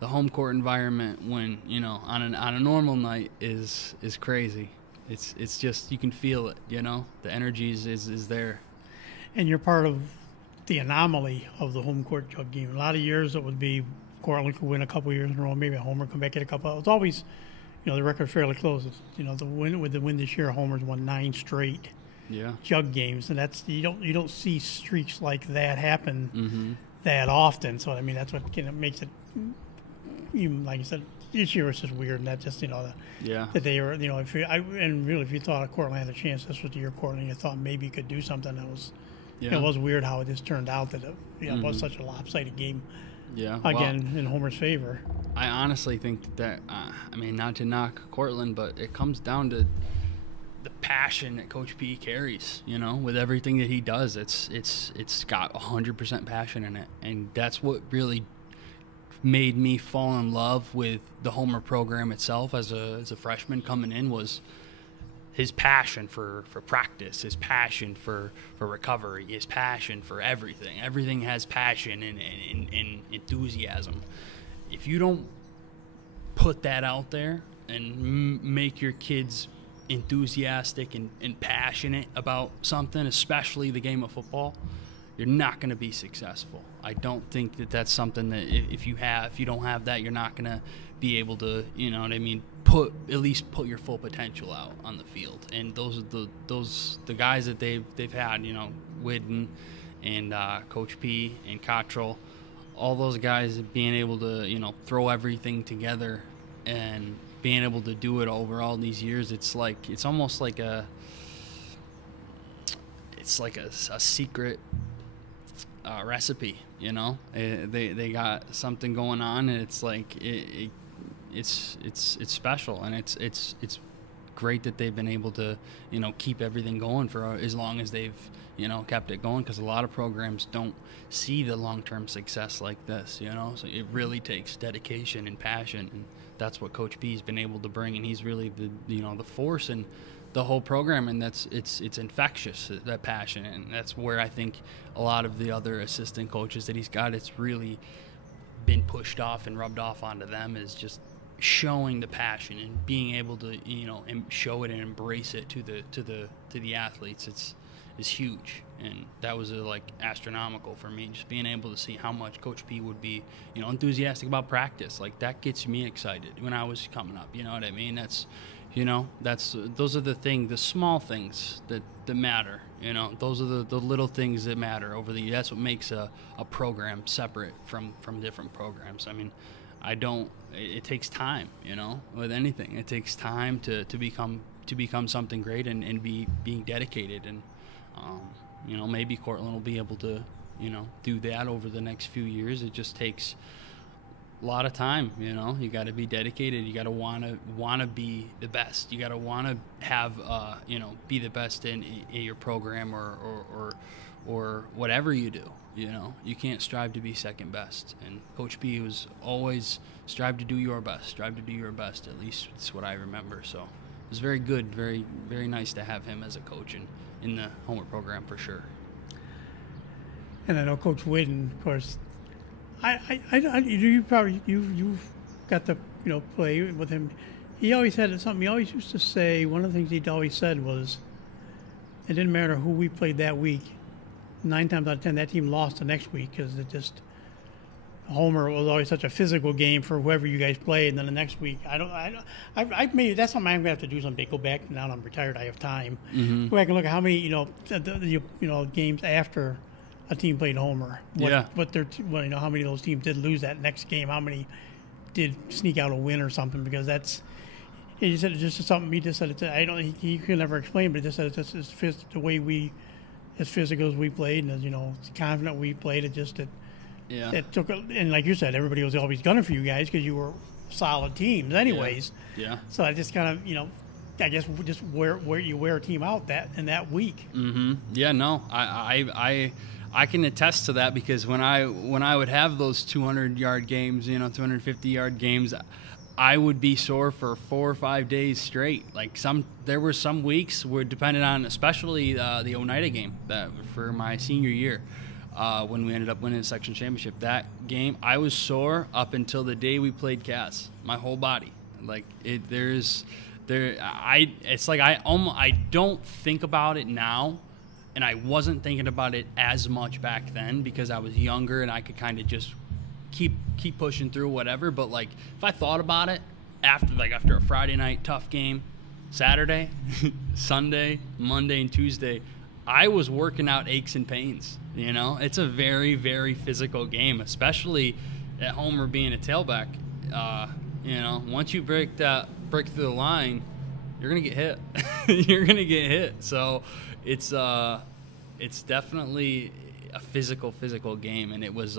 the home court environment when on a normal night is crazy. It's just, you can feel it. The energy is there. And you're part of the anomaly of the home court jug game. A lot of years it would be Cortland could win a couple years in a row, maybe a Homer come back at a couple. It was always the record fairly close. It's, the win this year, Homer's won 9 straight jug games, and that's you don't see streaks like that happen that often. So I mean, that's what makes it. Even like you said, this year was just weird, and that just that they were if you thought Cortland had a chance, this was the year Cortland you thought maybe could do something. That was it was weird how it just turned out that it was such a lopsided game. Yeah, again, in Homer's favor. I honestly think that I mean, not to knock Cortland, but it comes down to the passion that Coach P carries. With everything that he does, it's got 100% passion in it, and that's what really made me fall in love with the Homer program itself as a freshman coming in, was his passion for practice, his passion for recovery, his passion for everything. Everything has passion and enthusiasm. If you don't put that out there and make your kids enthusiastic and passionate about something, especially the game of football, you're not going to be successful. I don't think that that's something that if you don't have that, you're not going to be able to, at least put your full potential out on the field. And those are the guys that they've had, Whidden and Coach P and Cottrell, all those guys being able to, throw everything together and being able to do it over all these years. It's almost like a secret recipe, they got something going on, and it's like it's special, and it's great that they've been able to keep everything going for as long as they've kept it going, because a lot of programs don't see the long-term success like this, so it really takes dedication and passion, and that's what Coach P's been able to bring, and he's really the force in the whole program, and it's infectious, that passion, and that's where I think a lot of the other assistant coaches that he's got, it's really been pushed off and rubbed off onto them, is just showing the passion and being able to show it and embrace it to the athletes. It's huge, and that was astronomical for me, just being able to see how much Coach P would be enthusiastic about practice. Like, that gets me excited when I was coming up, you know what I mean? Those are the small things that matter. Those are the little things that matter over the years. That's what makes a program separate from different programs. I mean, it takes time, with anything. It takes time to become something great and being dedicated. And, maybe Cortland will be able to, do that over the next few years. It just takes a lot of time. You got to be dedicated. You got to want to be the best. You got to want to have be the best in your program or whatever you do. You can't strive to be second best, and Coach P was always strive to do your best. At least it's what I remember. So it was very good, very, very nice to have him as a coach in the Homer program for sure. And I know Coach Whidden, of course. You've got to play with him. He always had something. He always used to say, one of the things he'd always said was, it didn't matter who we played that week. 9 times out of 10, that team lost the next week, because Homer was always such a physical game for whoever you guys played. And then the next week, maybe that's something I'm gonna have to do someday. Go back, now that I'm retired, I have time. Mm-hmm. Go back and look at how many games after a team played Homer. How many of those teams did lose that next game? How many did sneak out a win or something? Because he said it's just something. He just said he could never explain, but he just said it's just the way we, as physical as we played, and as confident we played. It took, and like you said, everybody was always gunning for you guys because you were solid teams, anyways. Yeah. So I just kind of I guess just where you wear a team out in that week. Mm-hmm. Yeah. No. I can attest to that, because when I would have those 200-yard games, 250-yard games, I would be sore for 4 or 5 days straight. There were some weeks where, depending on, especially the Oneida game for my senior year, when we ended up winning the section championship, that game I was sore up until the day we played Cass. My whole body, I don't think about it now. And I wasn't thinking about it as much back then because I was younger and I could kind of just keep pushing through whatever. But if I thought about it after a Friday night tough game, Saturday, Sunday, Monday, and Tuesday, I was working out aches and pains. It's a very, very physical game, especially at home or being a tailback. Once you break through the line, you're gonna get hit. You're gonna get hit. So it's definitely a physical game, and it was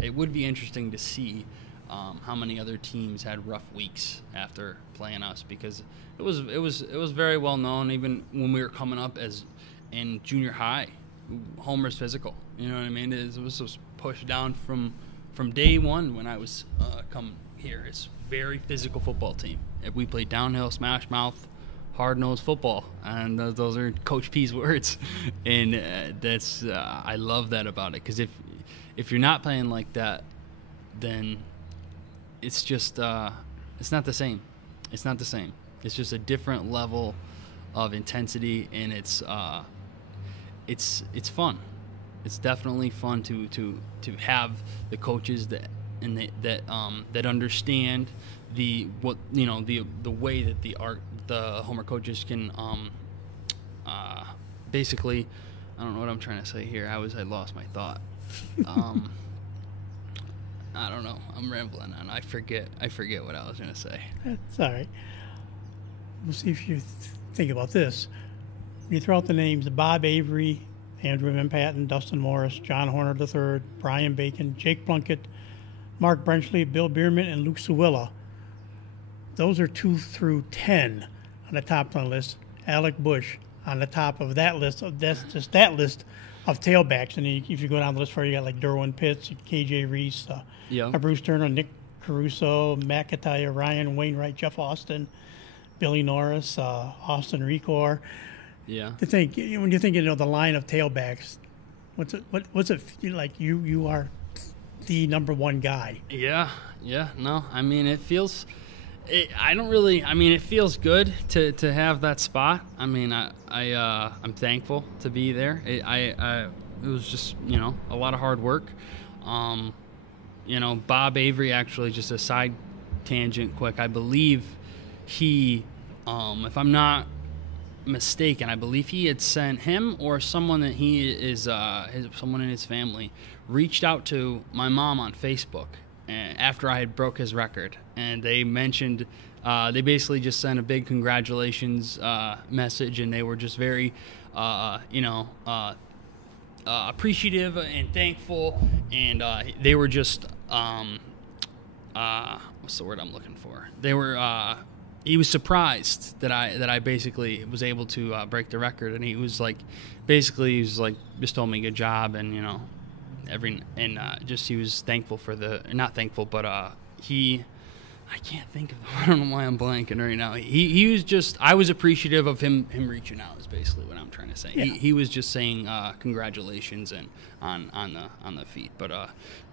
it would be interesting to see how many other teams had rough weeks after playing us, because it was very well known even when we were coming up as in junior high. Homer's physical, you know what I mean? It was pushed down from day one when I was coming here. It's a very physical football team. We play downhill, smash mouth, hard-nosed football, and those are Coach P's words, and that's I love that about it, because if you're not playing like that, then it's just it's not the same. It's not the same. It's just a different level of intensity, and it's fun. It's definitely fun to have the coaches that understand the way that the Homer coaches can basically, I don't know what I'm trying to say here. I lost my thought. I don't know. I'm rambling on. I forget what I was going to say. That's all right. We'll see if you think about this. You throw out the names of Bob Avery, Andrew Van Patten, Dustin Morris, John Horner III, Brian Bacon, Jake Plunkett, Mark Brenchley, Bill Bierman, and Luke Sewilla. Those are 2 through 10 on the top of the list. Alec Bush on the top of that list. That's just that list of tailbacks. And if you go down the list further, you got like Derwin Pitts, KJ Reese, Bruce Turner, Nick Caruso, McIntyre, Ryan Wainwright, Jeff Austin, Billy Norris, Austin Recor. Yeah. To think, when you think the line of tailbacks, what's it like? You are the number one guy. Yeah. No, I mean it feels. It feels good to have that spot. I mean, I'm thankful to be there. It was just a lot of hard work. Bob Avery, actually, just a side tangent, quick. I believe he, if I'm not mistaken, I believe he had sent him or someone that he is someone in his family reached out to my mom on Facebook after I had broke his record, and they mentioned they basically just sent a big congratulations message, and they were just very appreciative and thankful, and they were just what's the word I'm looking for? They were he was surprised that I basically was able to break the record, and he was like just told me good job, and just he was thankful for not thankful, but I can't think of I don't know why I'm blanking right now. He was just, I was appreciative of him reaching out is basically what I'm trying to say. Yeah. He was just saying congratulations and on the feat, but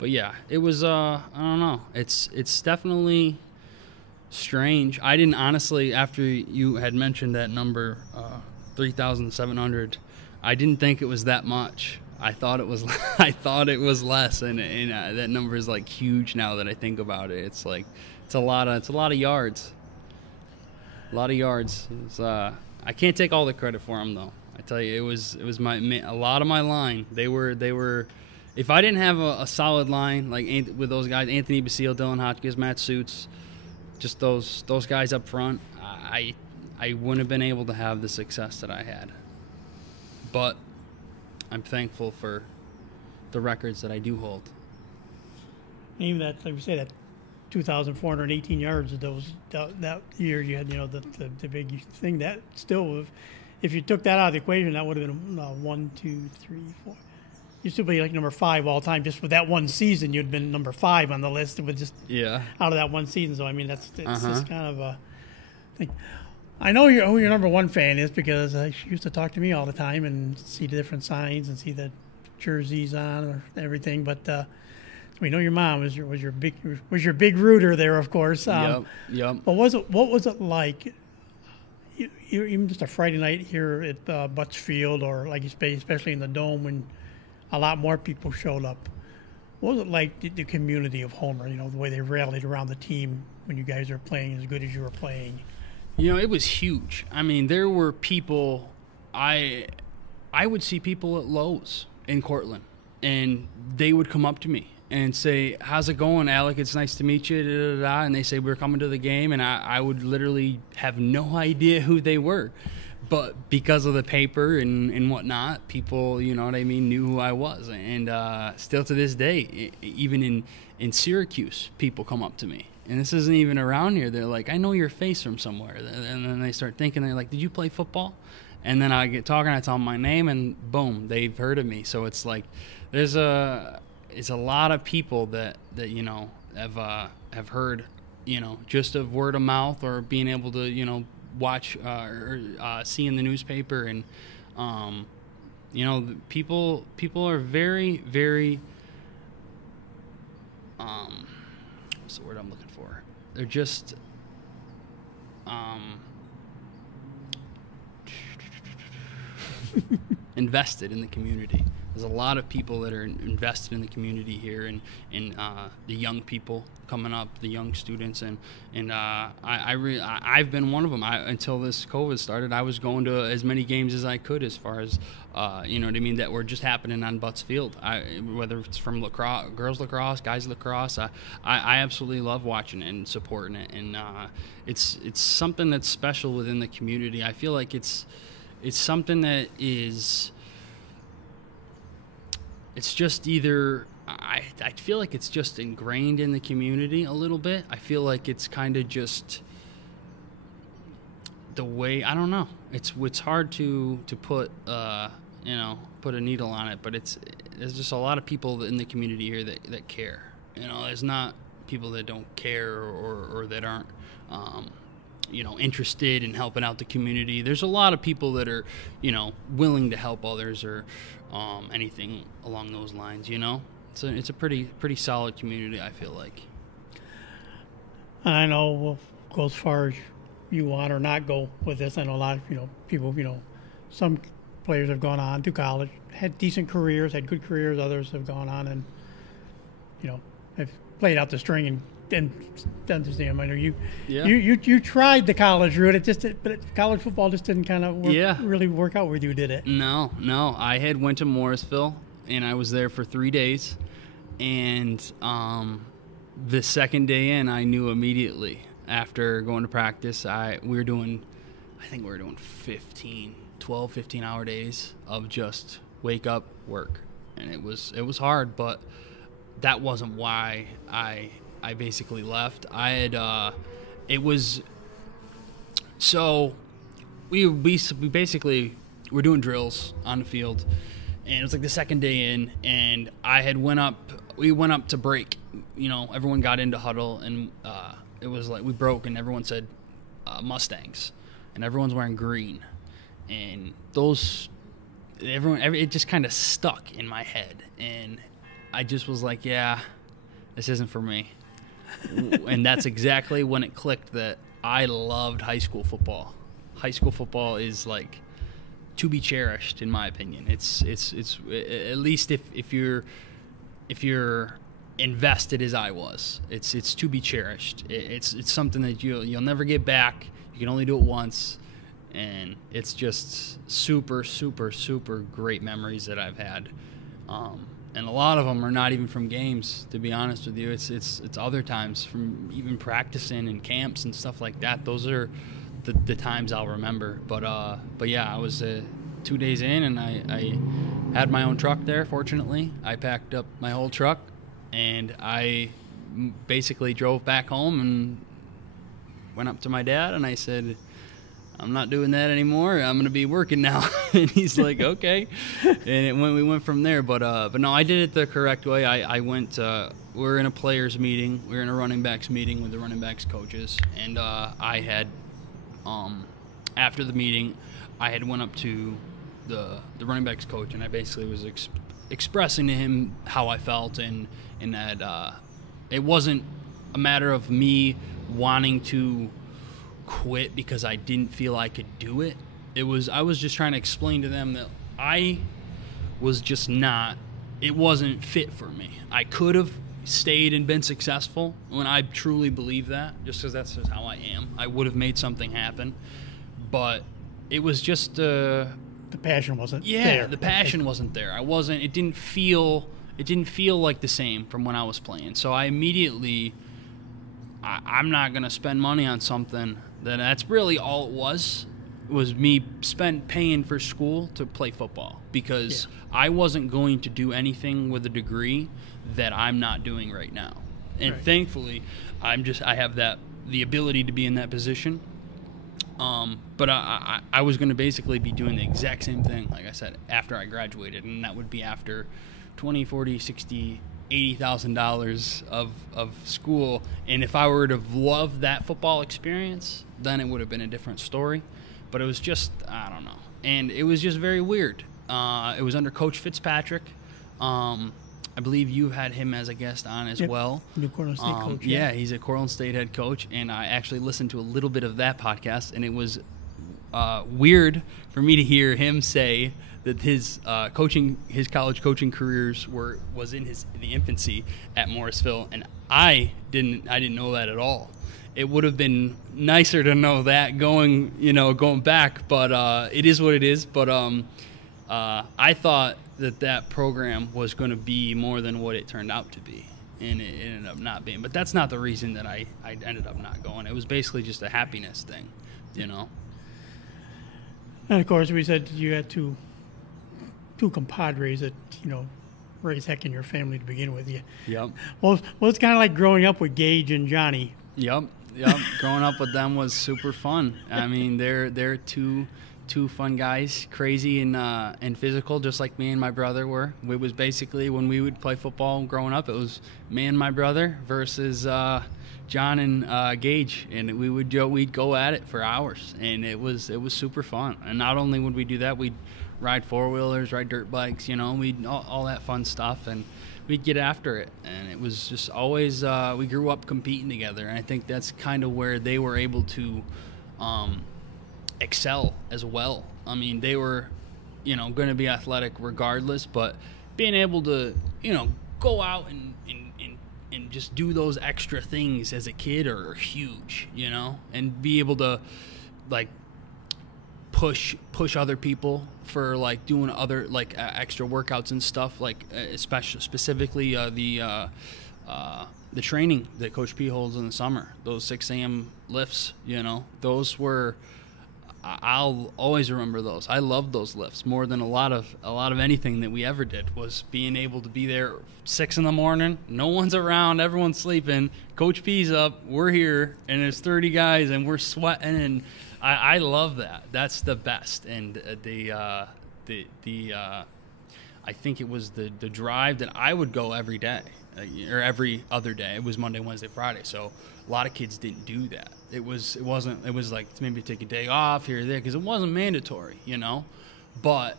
yeah, it was I don't know. It's definitely strange. I didn't honestly, after you had mentioned that number 3,700, I didn't think it was that much. I thought it was less, and that number is like huge now that I think about it. It's like it's a lot of yards. A lot of yards. I can't take all the credit for them though. I tell you, it was a lot of my line. They were. If I didn't have a solid line like with those guys, Anthony Basile, Dylan Hotchkiss, Matt Suits, just those guys up front, I wouldn't have been able to have the success that I had. But I'm thankful for the records that I do hold. Even that, like we say, that 2,418 yards of that year, you had the big thing that still, if you took that out of the equation, that would have been 1, 2, 3, 4. You'd still be like number 5 all time. Just with that one season, you'd been number 5 on the list with just out of that one season. So I mean, it's just kind of a thing. I know who your number one fan is because she used to talk to me all the time and see the different signs and see the jerseys on or everything. But we know your mom was your big rooter there, of course. Yep. But what was it like? You even just a Friday night here at Butts Field, or like you say, especially in the Dome when a lot more people showed up. What was it like, the community of Homer, you know, the way they rallied around the team when you guys were playing as good as you were playing? You know, it was huge. I mean, there were people, I would see people at Lowe's in Cortland, and they would come up to me and say, "How's it going, Alec? It's nice to meet you." Da, da, da. And they say, "We're coming to the game," and I would literally have no idea who they were. But because of the paper and whatnot, people, you know what I mean, knew who I was. And still to this day, even in Syracuse, people come up to me. And this isn't even around here. They're like, "I know your face from somewhere." And then they start thinking, they're like, "Did you play football?" And then I get talking, I tell them my name, and boom, they've heard of me. So it's like it's a lot of people that you know have heard, you know, just of word of mouth or being able to, you know, watch or see in the newspaper. And you know, people are very, very what's the word I'm looking for? They're just invested in the community. There's a lot of people that are invested in the community here, and the young people coming up, the young students, and I've been one of them. Until this COVID started, I was going to as many games as I could, as far as you know what I mean, that were just happening on Butts Field. Whether it's from lacrosse, girls lacrosse, guys lacrosse, I absolutely love watching it and supporting it, and it's something that's special within the community. I feel like it's something that is. It's just either I feel like it's just ingrained in the community a little bit. I feel like it's kind of just the way, I don't know. It's hard to put you know, put a needle on it, but there's just a lot of people in the community here that care. You know, there's not people that don't care or that aren't you know, interested in helping out the community. There's a lot of people that are, you know, willing to help others or anything along those lines, you know. So it's a pretty solid community, I feel like. I know we'll go as far as you want or not go with this. I know a lot of, you know, people, you know, some players have gone on to college, had decent careers, had good careers. Others have gone on and, you know, have played out the string and done the same. I know you tried the college route. But college football just didn't kind of really work out with you, did it? No. I had went to Morrisville, and I was there for 3 days. And the second day in, I knew immediately after going to practice. I think we were doing 12, 15-hour days of just wake up, work, and it was hard, but that wasn't why I basically left. I had it was so we basically were doing drills on the field, and it was like the second day in, and we went up to break. You know, everyone got into huddle, and it was like we broke, and everyone said Mustangs, and everyone's wearing green, and it just kind of stuck in my head, and I just was like, yeah, this isn't for me. And that's exactly when it clicked that I loved high school football. High school football is like to be cherished, in my opinion. It's at least if you're invested as I was, it's to be cherished. It's something that you'll never get back. You can only do it once, and it's just super, super, super great memories that I've had. And a lot of them are not even from games, to be honest with you. It's other times, from even practicing and camps and stuff like that. Those are the times I'll remember. But yeah, I was 2 days in, and I had my own truck there. Fortunately, I packed up my whole truck, and I basically drove back home and went up to my dad, and I said, I'm not doing that anymore. I'm going to be working now. And he's like, okay. And we went from there. But no, I did it the correct way. I went, we were in a players meeting. We were in a running backs meeting with the running backs coaches. And I had, after the meeting, I had went up to the running backs coach, and I basically was expressing to him how I felt, and that it wasn't a matter of me wanting to quit because I didn't feel I could do it. I was just trying to explain to them that I was just not it wasn't fit for me. I could have stayed and been successful when I truly believe that, just because that's just how I am. I would have made something happen, but it was just the passion wasn't there. Yeah, the passion wasn't there. It didn't feel like the same from when I was playing. So I immediately, I'm not going to spend money on something that's really all it was me paying for school to play football, because I wasn't going to do anything with a degree that I'm not doing right now. And thankfully, I have the ability to be in that position. But I was going to basically be doing the exact same thing, like I said, after I graduated, and that would be after $20, $40, $60, $80,000 of school. And if I were to have loved that football experience, then it would have been a different story. But it was just, I don't know. And it was just very weird. It was under Coach Fitzpatrick. I believe you had him as a guest on as well. New Cortland State coach. Yeah, he's a Cortland State head coach. And I actually listened to a little bit of that podcast, and it was weird for me to hear him say that his college coaching careers was in the infancy at Morrisville, and I didn't know that at all. It would have been nicer to know that going back, but it is what it is. But I thought that program was going to be more than what it turned out to be, and it ended up not being. But that's not the reason that I ended up not going. It was basically just a happiness thing, And of course, we said you had two compadres that raised heck in your family to begin with. Yep. Well, it's kind of like growing up with Gage and Johnny. Yep. Growing up with them was super fun. I mean, they're two fun guys, crazy and physical, just like me and my brother were. It was basically, when we would play football growing up, it was me and my brother versus John and Gage, and we'd go at it for hours, and it was super fun. And not only would we do that, we'd ride four-wheelers, ride dirt bikes, we'd all that fun stuff, and we'd get after it. And it was just always, we grew up competing together, and I think that's kind of where they were able to excel as well. I mean, they were, going to be athletic regardless, but being able to, go out and just do those extra things as a kid are huge, and be able to, like, push other people for, like, doing other, like, extra workouts and stuff, like, specifically the training that Coach P holds in the summer, those 6 a.m. lifts, those were, I'll always remember those. I loved those lifts more than a lot of anything that we ever did, was being able to be there 6 a.m, no one's around, everyone's sleeping, Coach P's up, we're here, and there's 30 guys, and we're sweating, and I love that. That's the best. And I think it was the drive that I would go every day, or every other day. It was Monday, Wednesday, Friday. So a lot of kids didn't do that. It was like maybe take a day off here or there, because it wasn't mandatory, but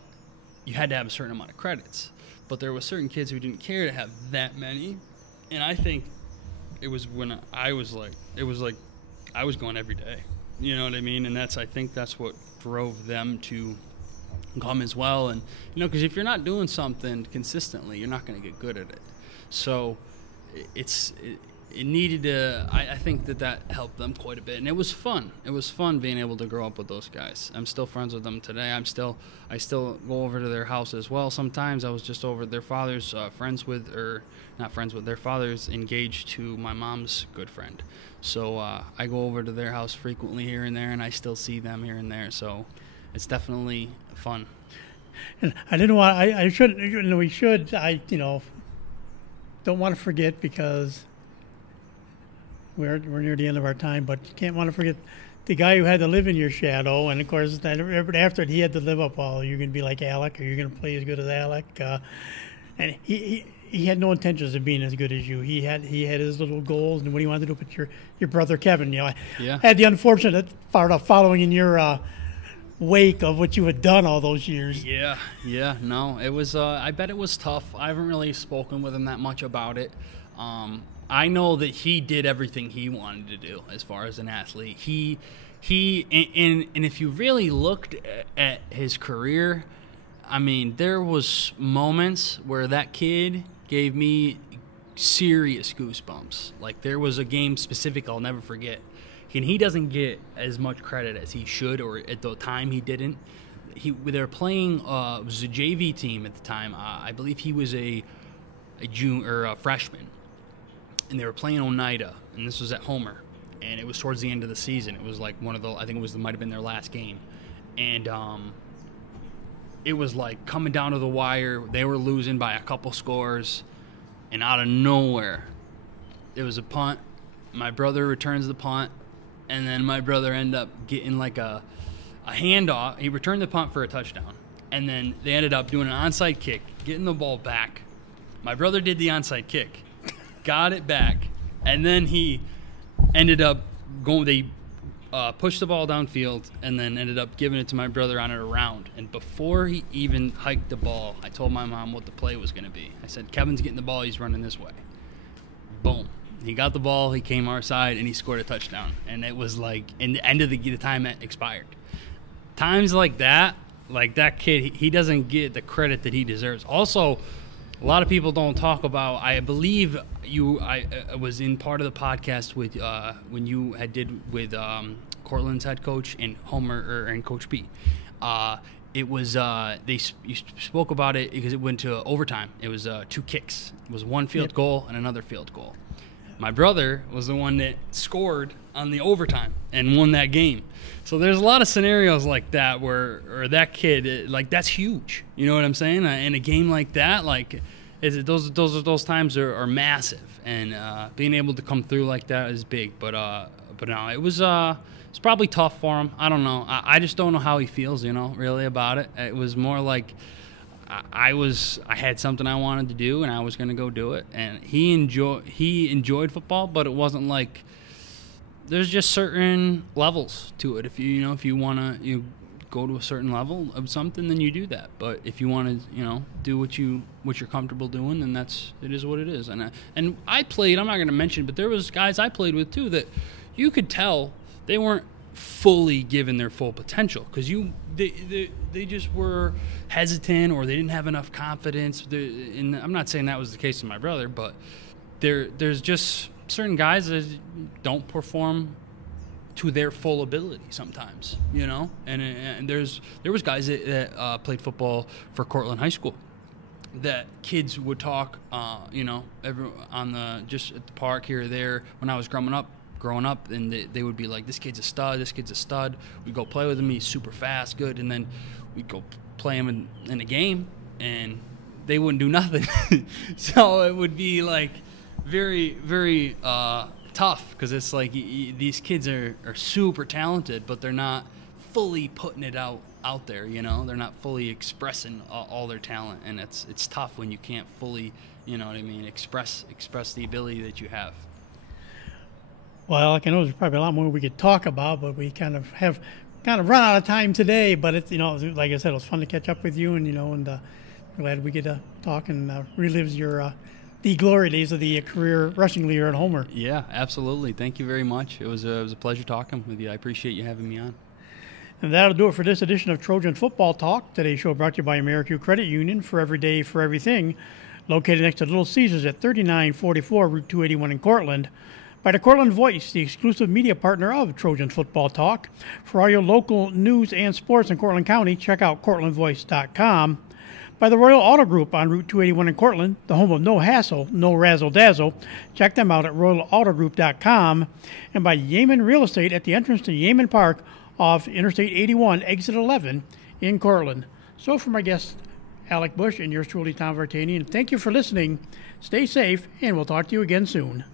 you had to have a certain amount of credits. But there were certain kids who didn't care to have that many, and I think it was when I was like I was going every day. You know what I mean? And I think that's what drove them to come as well. And, because if you're not doing something consistently, you're not going to get good at it. So it needed to, I think that helped them quite a bit. And it was fun. It was fun being able to grow up with those guys. I'm still friends with them today. I still go over to their house as well. Sometimes I was just over their father's not friends with, their father's engaged to my mom's good friend. So I go over to their house frequently here and there, and I still see them here and there. So it's definitely fun. And I didn't want. I should. We should. Don't want to forget, because we're near the end of our time. But you can't want to forget the guy who had to live in your shadow. And of course, after it, he had to live up. Well, you're going to be like Alec, or you're going to play as good as Alec. And he had no intentions of being as good as you. He had his little goals and what he wanted to do. But your brother Kevin, had the unfortunate part of following in your wake of what you had done all those years. Yeah. No, it was. I bet it was tough. I haven't really spoken with him that much about it. I know that he did everything he wanted to do as far as an athlete. And if you really looked at his career, I mean, there was moments where that kid gave me serious goosebumps. Like, there was a game specific I'll never forget. And he doesn't get as much credit as he should, or at the time he didn't. They were playing, it was a JV team at the time. I believe he was a junior or a freshman. And they were playing Oneida, and this was at Homer. And it was towards the end of the season. It was like I think it might have been their last game. And it was like coming down to the wire. They were losing by a couple scores. And out of nowhere, it was a punt. My brother returns the punt. And then my brother ended up getting like a handoff. He returned the punt for a touchdown. And then they ended up doing an onside kick, getting the ball back. My brother did the onside kick, got it back. And then he ended up going, they pushed the ball downfield and then ended up giving it to my brother on it around. And before he even hiked the ball, I told my mom what the play was going to be. I said, Kevin's getting the ball, he's running this way. Boom. He got the ball, he came our side, and he scored a touchdown. And it was like, in the end of the time expired. Times like that kid, he doesn't get the credit that he deserves. Also, a lot of people don't talk about, I believe I was in part of the podcast with when you did with Cortland's head coach and Homer and Coach P. It was you spoke about it because it went to overtime. It was 2 kicks. It was one field goal and another field goal. My brother was the one that scored on the overtime and won that game. So there's a lot of scenarios like that where that kid, like, that's huge. You know what I'm saying? In a game like that, like, those times are massive, and being able to come through like that is big. But no, it's probably tough for him. I don't know. I just don't know how he feels, really about it. It was more like I had something I wanted to do, and I was going to go do it. And he enjoyed football, but it wasn't like, there's just certain levels to it. If you want to go to a certain level of something, then you do that. But if you want to do what you're comfortable doing, then it is what it is. And I played, I'm not going to mention, but there was guys I played with too that you could tell they weren't fully given their full potential, because they just were hesitant, or they didn't have enough confidence. And I'm not saying that was the case with my brother, but there's just certain guys that don't perform to their full ability sometimes, and there was guys that played football for Cortland High School that kids would talk, just at the park here or there when I was growing up, and they would be like, this kid's a stud. We'd go play with him. He's super fast, good. And then we'd go play him in a game, and they wouldn't do nothing. So it would be like very, very tough, because it's like these kids are super talented, but they're not fully putting it out there. They're not fully expressing all their talent, and it's tough when you can't fully, express the ability that you have. Well, I know there's probably a lot more we could talk about, but we kind of run out of time today. But it's, like I said, it was fun to catch up with you, and glad we get to talk and relive your the glory days of the career rushing leader at Homer. Yeah, absolutely. Thank you very much. It was a pleasure talking with you. I appreciate you having me on. And that'll do it for this edition of Trojan Football Talk. Today's show brought to you by AmeriQ Credit Union, for every day, for everything, located next to Little Caesars at 3944 Route 281 in Cortland. By the Cortland Voice, the exclusive media partner of Trojan Football Talk. For all your local news and sports in Cortland County, check out CortlandVoice.com. By the Royal Auto Group on Route 281 in Cortland, the home of no hassle, no razzle-dazzle. Check them out at RoyalAutoGroup.com. And by Yeaman Real Estate at the entrance to Yeaman Park off Interstate 81, Exit 11 in Cortland. So for my guest, Alec Bush, and yours truly, Tom Vartanian, thank you for listening. Stay safe, and we'll talk to you again soon.